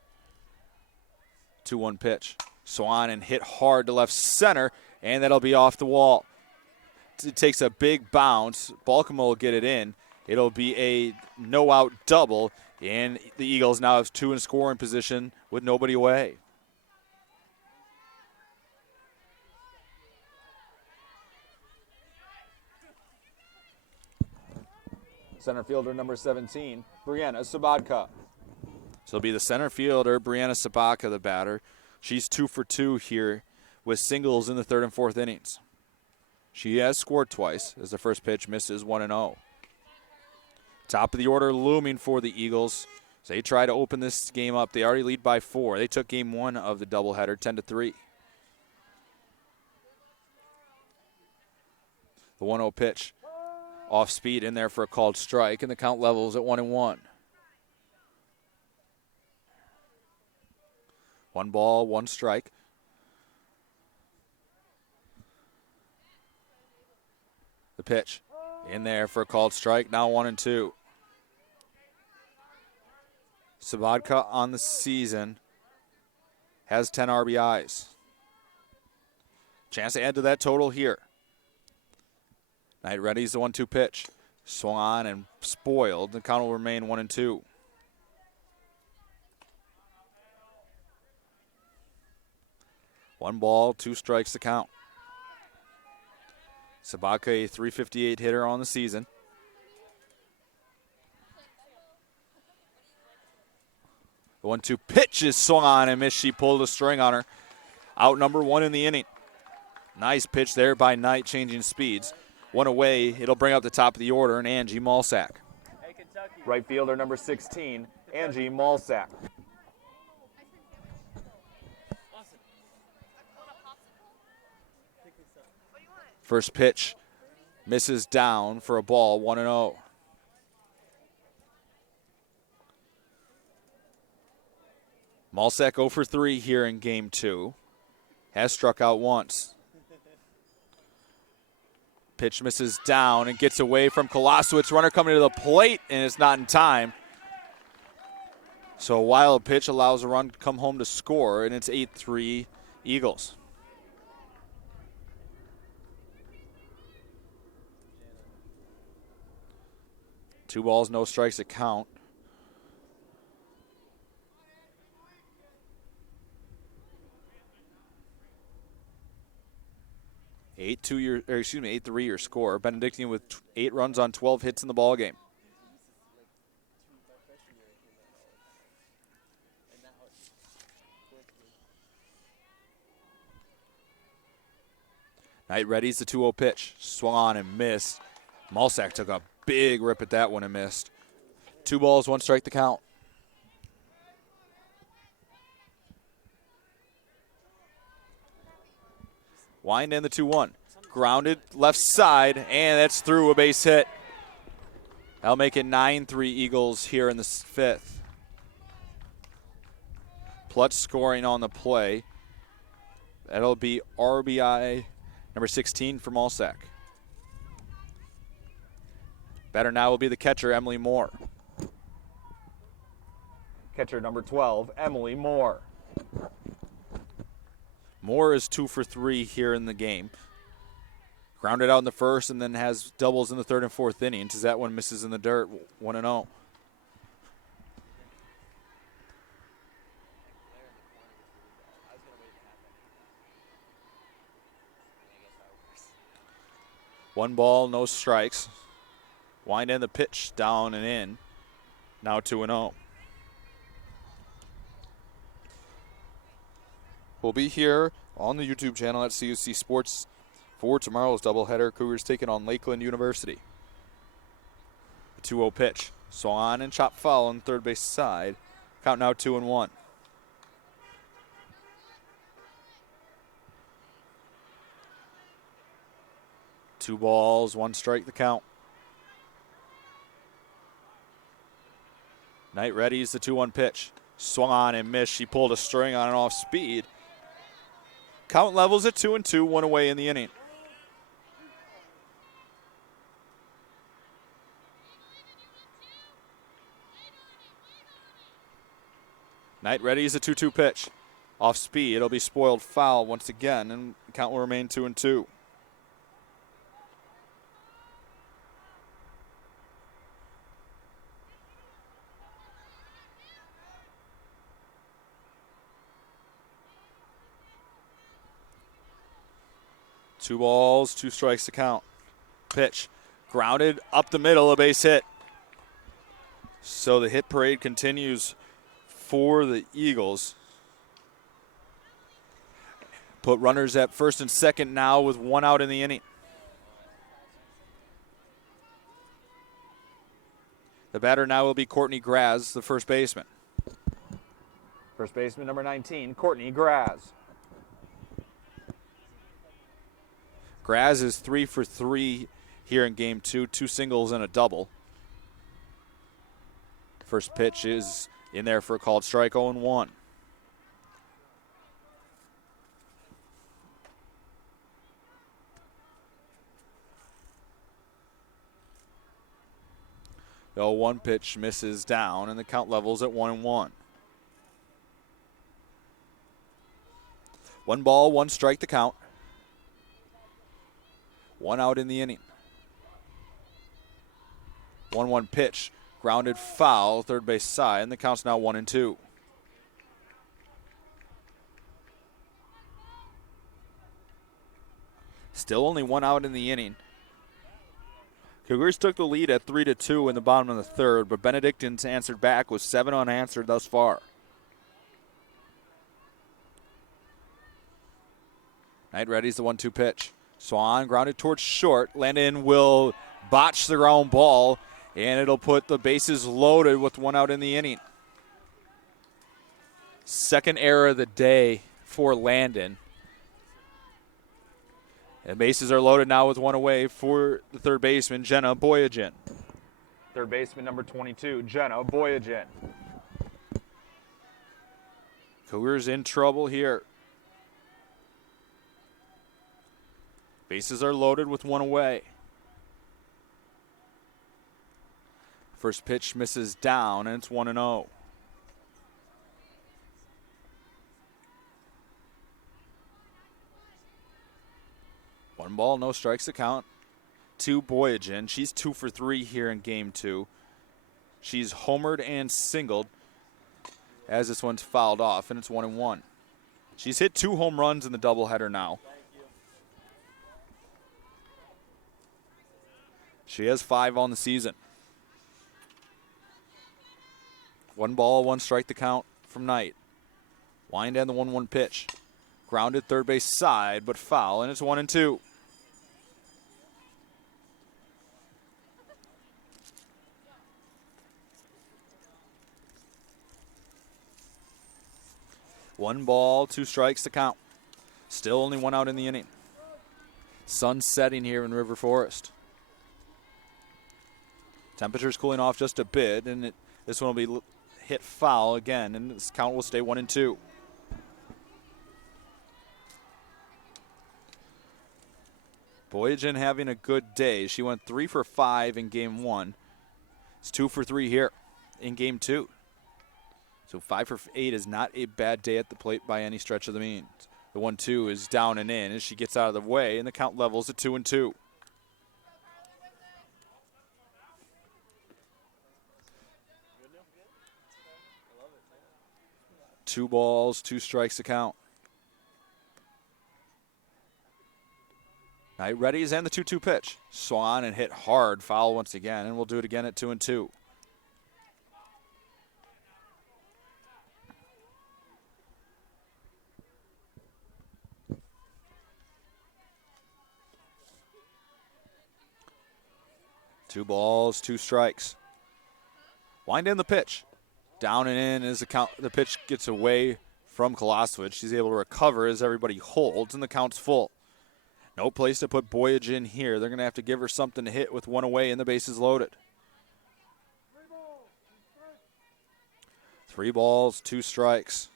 2-1 pitch. Swan and hit hard to left center, and that'll be off the wall. It takes a big bounce. Baltimore will get it in. It'll be a no-out double, and the Eagles now have 2 in scoring position with nobody away. Center fielder number 17, Brianna Sabatka. So it'll be the center fielder, Brianna Sabatka, the batter. She's 2 for 2 here with singles in the 3rd and 4th innings. She has scored twice as the first pitch misses 1-0. Top of the order looming for the Eagles. So they try to open this game up. They already lead by 4. They took game 1 of the doubleheader 10-3. The 1-0 pitch. Off speed in there for a called strike, and the count levels at 1-1. 1 ball, 1 strike. The pitch in there for a called strike, now 1-2. Sabatka on the season has 10 RBIs. Chance to add to that total here. Knight readies the 1-2 pitch. Swung on and spoiled. The count will remain 1-2. One ball, 2 strikes to count. Sabatka, a .358 hitter on the season. The 1-2 pitch is swung on and missed. She pulled a string on her. Out number 1 in the inning. Nice pitch there by Knight, changing speeds. One away. It'll bring up the top of the order, and Angie Malsack. Hey, Kentucky. Right fielder number 16, Angie Malsack. First pitch misses down for a ball, 1-0. Malsack 0 for 3 here in game 2. Has struck out once. Pitch misses down and gets away from Kolosowicz. Runner coming to the plate, and it's not in time. So a wild pitch allows a run to come home to score, and it's 8-3 Eagles. Two balls, no strikes to count. Eight-3 your score. Benedictine with 8 runs on 12 hits in the ball game. Knight readies the 2-0 pitch. Swung on and missed. Malsack took a big rip at that one and missed. 2 balls, 1 strike to count. Wind in the 2-1. Grounded left side, and that's through, a base hit. That'll make it 9-3 Eagles here in the 5th. Plutz scoring on the play. That'll be RBI number 16 for Malsack. Batter now will be the catcher, Emily Moore. Catcher number 12, Emily Moore. Moore is 2 for 3 here in the game. Grounded out in the first and then has doubles in the 3rd and 4th innings as that one misses in the dirt, 1-0. One ball, no strikes. Wind in the pitch, down and in. Now 2-0. We'll be here on the YouTube channel at CUC Sports for tomorrow's doubleheader. Cougars taking on Lakeland University. The 2-0 pitch. Swung on and chopped foul on third base side. Count now 2-1. Two balls, 1 strike the count. Knight readies the 2-1 pitch. Swung on and missed. She pulled a string on and off speed. Count levels at 2-2, 1 away in the inning. Knight readies the 2-2 pitch. Off speed, it'll be spoiled foul once again, and count will remain 2-2. Two balls, 2 strikes to count. Pitch. Grounded up the middle, a base hit. So the hit parade continues for the Eagles. Put runners at first and second now with 1 out in the inning. The batter now will be Courtney Graz, the first baseman. First baseman number 19, Courtney Graz. Graz is 3 for 3 here in game 2, 2 singles and a double. First pitch is in there for a called strike, 0-1. The 0-1 pitch misses down, and the count levels at 1-1. 1 ball, 1 strike to count. 1 out in the inning. 1-1 pitch. Grounded foul, third base side, and the count's now 1-2. Still only 1 out in the inning. Cougars took the lead at 3-2 in the bottom of the 3rd, but Benedictine's answered back with 7 unanswered thus far. Knight ready's the 1-2 pitch. Swan grounded towards short. Landon will botch the ground ball, and it'll put the bases loaded with one out in the inning. Second error of the day for Landon. And bases are loaded now with one away for the third baseman, Jenna Boyajian. Third baseman number 22, Jenna Boyajian. Cougars in trouble here. Bases are loaded with one away. First pitch misses down, and it's 1-0. One ball, no strikes to count to Boyajian. She's 2 for 3 here in game 2. She's homered and singled as this one's fouled off, and it's 1-1. She's hit 2 home runs in the doubleheader now. She has 5 on the season. 1 ball, 1 strike to count from Knight. Wind and the 1-1 pitch. Grounded third base side, but foul, and it's 1-2. One ball, 2 strikes to count. Still only 1 out in the inning. Sun setting here in River Forest. Temperature's cooling off just a bit, and this one will be hit foul again, and this count will stay 1-2. Boyajian having a good day. She went 3 for 5 in game 1. It's 2 for 3 here in game 2. So 5 for 8 is not a bad day at the plate by any stretch of the means. The 1-2 is down and in as she gets out of the way, and the count levels at 2-2. Two balls, 2 strikes to count. Knight readies and the 2-2 pitch. Swan and hit hard, foul once again, and we'll do it again at 2-2. Two balls, 2 strikes. Wind in the pitch. Down and in as the pitch gets away from Kolosowicz. She's able to recover as everybody holds, and the count's full. No place to put Boyajian here. They're going to have to give her something to hit with 1 away and the bases loaded. 3 balls, 2 strikes.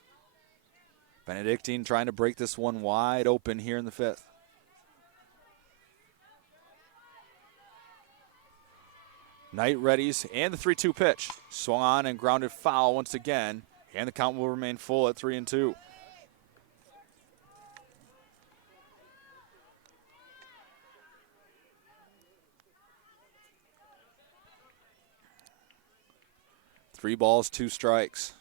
Benedictine trying to break this one wide open here in the 5th. Knight readies and the 3-2 pitch. Swung on and grounded foul once again, and the count will remain full at 3-2. Three balls, 2 strikes.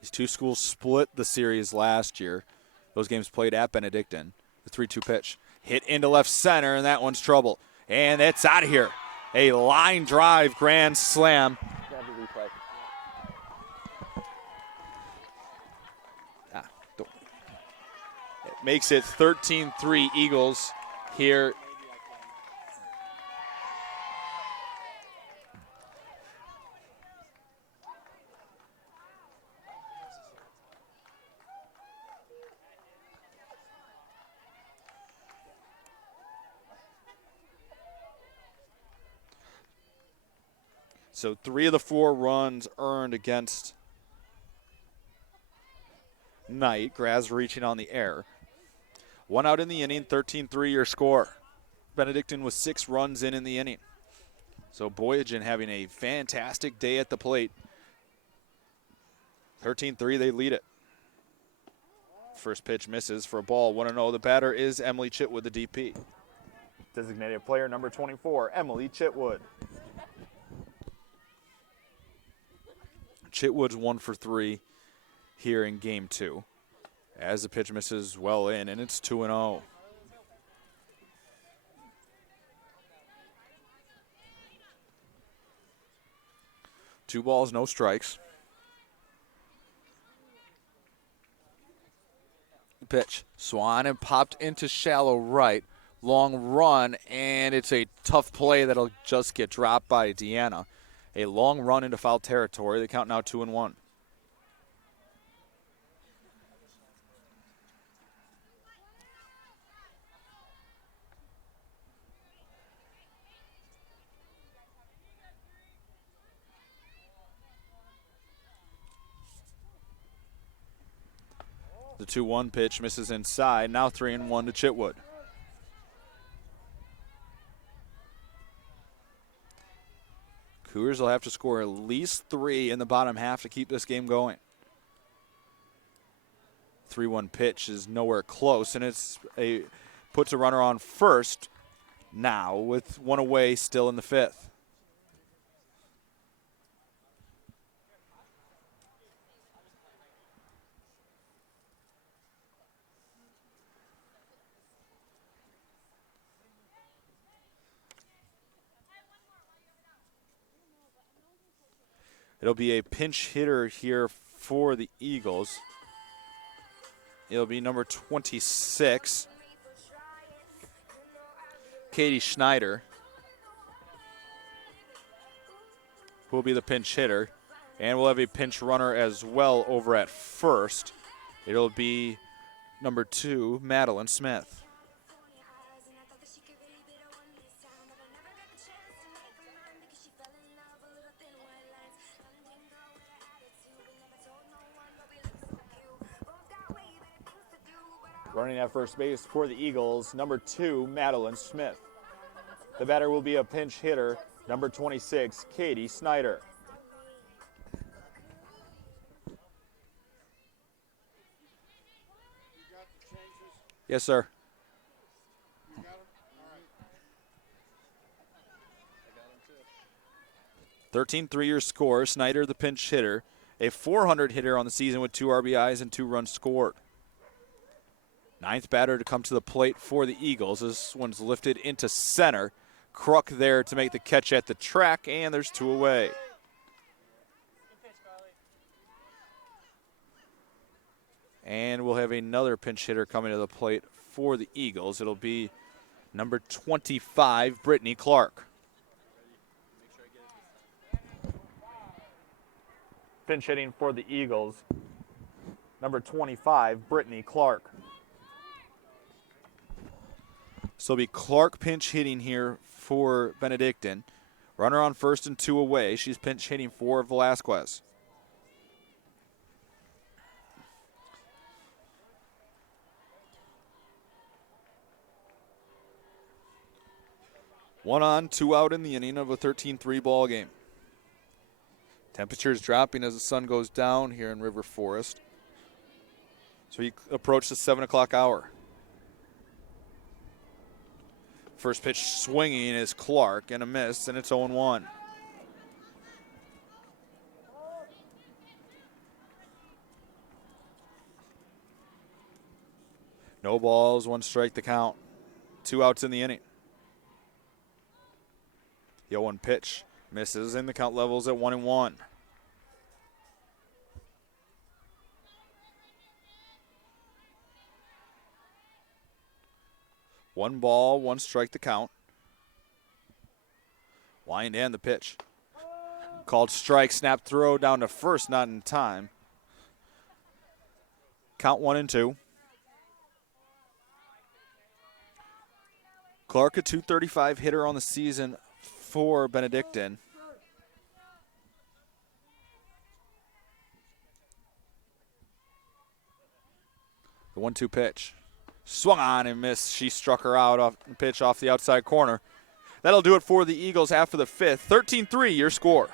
These two schools split the series last year. Those games played at Benedictine. The 3-2 pitch hit into left center, and that one's trouble. And it's out of here. A line drive grand slam. It makes it 13-3 Eagles here. So 3 of the 4 runs earned against Knight. Graz reaching on the air. 1 out in the inning, 13-3 your score. Benedictine was 6 runs in the inning. So Boyajian having a fantastic day at the plate. 13-3, they lead it. First pitch misses for a ball, 1-0. The batter is Emily Chitwood, the DP. Designated player number 24, Emily Chitwood. Chitwood's 1 for 3 here in game 2 as the pitch misses well in, and it's 2-0. Two balls, no strikes. pitch. Swan popped into shallow right. Long run, and it's a tough play that'll just get dropped by Deanna. A long run into foul territory. They count now 2-1. The 2-1 pitch misses inside. Now 3-1 to Chitwood. Cougars will have to score at least 3 in the bottom half to keep this game going. 3-1 pitch is nowhere close, and puts a runner on first now with one away still in the 5th. It'll be a pinch hitter here for the Eagles. It'll be number 26, Katie Schneider, who will be the pinch hitter. And we'll have a pinch runner as well over at first. It'll be number 2, Madeline Smith. Running at first base for the Eagles, number 2, Madeline Smith. The batter will be a pinch hitter, number 26, Katie Snyder. Yes, sir. 13-3 your score. Snyder, the pinch hitter. A 400 hitter on the season with 2 RBIs and 2 runs scored. 9th batter to come to the plate for the Eagles. This one's lifted into center. Kruk there to make the catch at the track, and there's 2 away. And we'll have another pinch hitter coming to the plate for the Eagles. It'll be number 25, Brittany Clark. Pinch hitting for the Eagles, number 25, Brittany Clark. So it'll be Clark pinch hitting here for Benedictine. Runner on first and 2 away. She's pinch hitting for Velasquez. One on, 2 out in the inning of a 13-3 ball game. Temperatures dropping as the sun goes down here in River Forest. So we approach the 7 o'clock hour. First pitch swinging is Clark, and a miss, and it's 0-1. No balls, 1 strike the count. 2 outs in the inning. The 0-1 pitch misses, and the count levels at 1-1. One ball, 1 strike the count. Wind and the pitch. Called strike, snap throw down to first, not in time. Count 1-2. Clark, a .235 hitter on the season for Benedictine. The 1-2 pitch. Swung on and missed. She struck her out off the pitch off the outside corner. That'll do it for the Eagles after the 5th. 13-3 your score.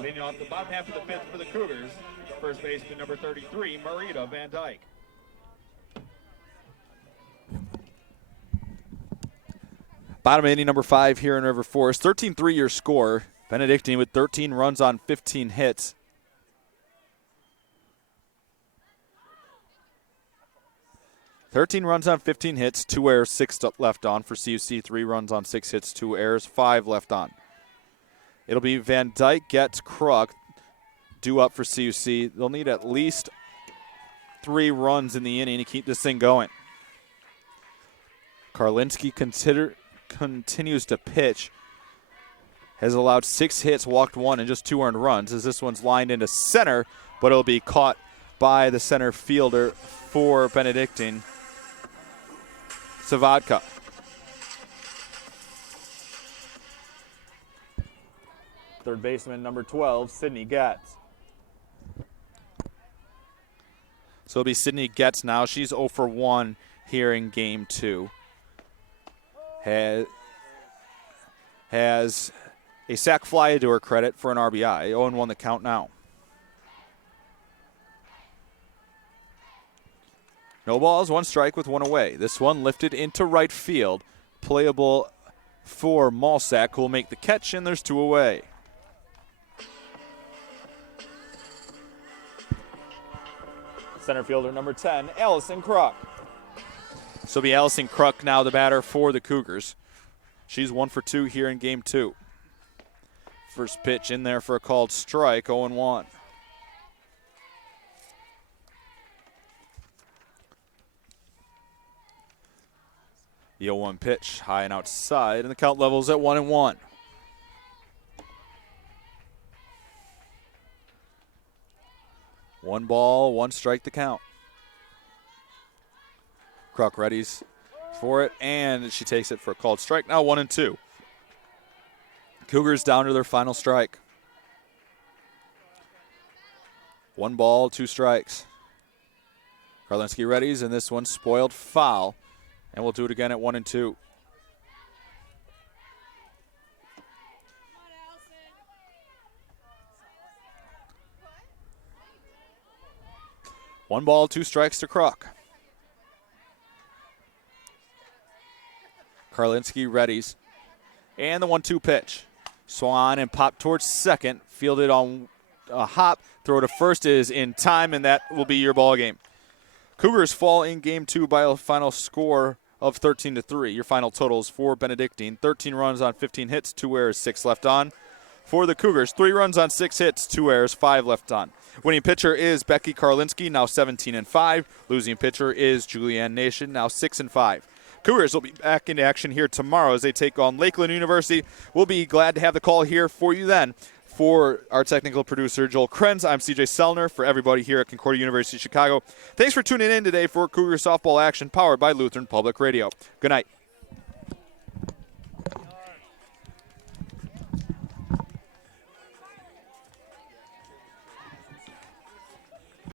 Leading off the bottom half of the fifth for the Cougars, first baseman number 33, Marita Van Dyke. Bottom of inning number 5 here in River Forest. 13-3 your score. Benedictine with 13 runs on 15 hits. Runs on 15 hits, 2 errors, 6 left on for CUC. 3 runs on 6 hits, 2 errors, 5 left on. It'll be Van Dyke, Getz, Kruk due up for CUC. They'll need at least 3 runs in the inning to keep this thing going. Karlinski continues to pitch. Has allowed 6 hits, walked 1, and just 2 earned runs as this one's lined into center, but it'll be caught by the center fielder for Benedictine, Savadka. Third baseman number 12, Sydney Getz. So it'll be Sydney Getz now. She's 0 for 1 here in game 2. Has a sac fly to her credit for an RBI. 0-1 the count now. No balls, 1 strike with 1 away. This one lifted into right field. Playable for Malsack, who will make the catch, and there's 2 away. Center fielder number 10, Allison Kruk. So it'll be Allison Kruk now the batter for the Cougars. She's 1 for 2 here in game 2. First pitch in there for a called strike, 0-1. The 0-1 pitch, high and outside, and the count levels at 1-1. One ball, 1 strike to count. Kruk readies for it, and she takes it for a called strike. Now 1-2. Cougars down to their final strike. 1 ball, 2 strikes. Karlinski readies, and this one's spoiled foul. And we'll do it again at 1-2. One ball, 2 strikes to Kruk. Karlinski readies. And the 1-2 pitch. Swan and pop towards second. Fielded on a hop. Throw to first is in time, and that will be your ball game. Cougars fall in game 2 by a final score of 13-3. Your final totals for Benedictine: 13 runs on 15 hits, 2 errors, 6 left on. For the Cougars, 3 runs on 6 hits, 2 errors, 5 left on. Winning pitcher is Becky Karlinski, now 17-5. Losing pitcher is Julianne Nation, now 6-5. Cougars will be back into action here tomorrow as they take on Lakeland University. We'll be glad to have the call here for you then. For our technical producer, Joel Krenz, I'm CJ Sellner. For everybody here at Concordia University Chicago, thanks for tuning in today for Cougar softball action powered by Lutheran Public Radio. Good night.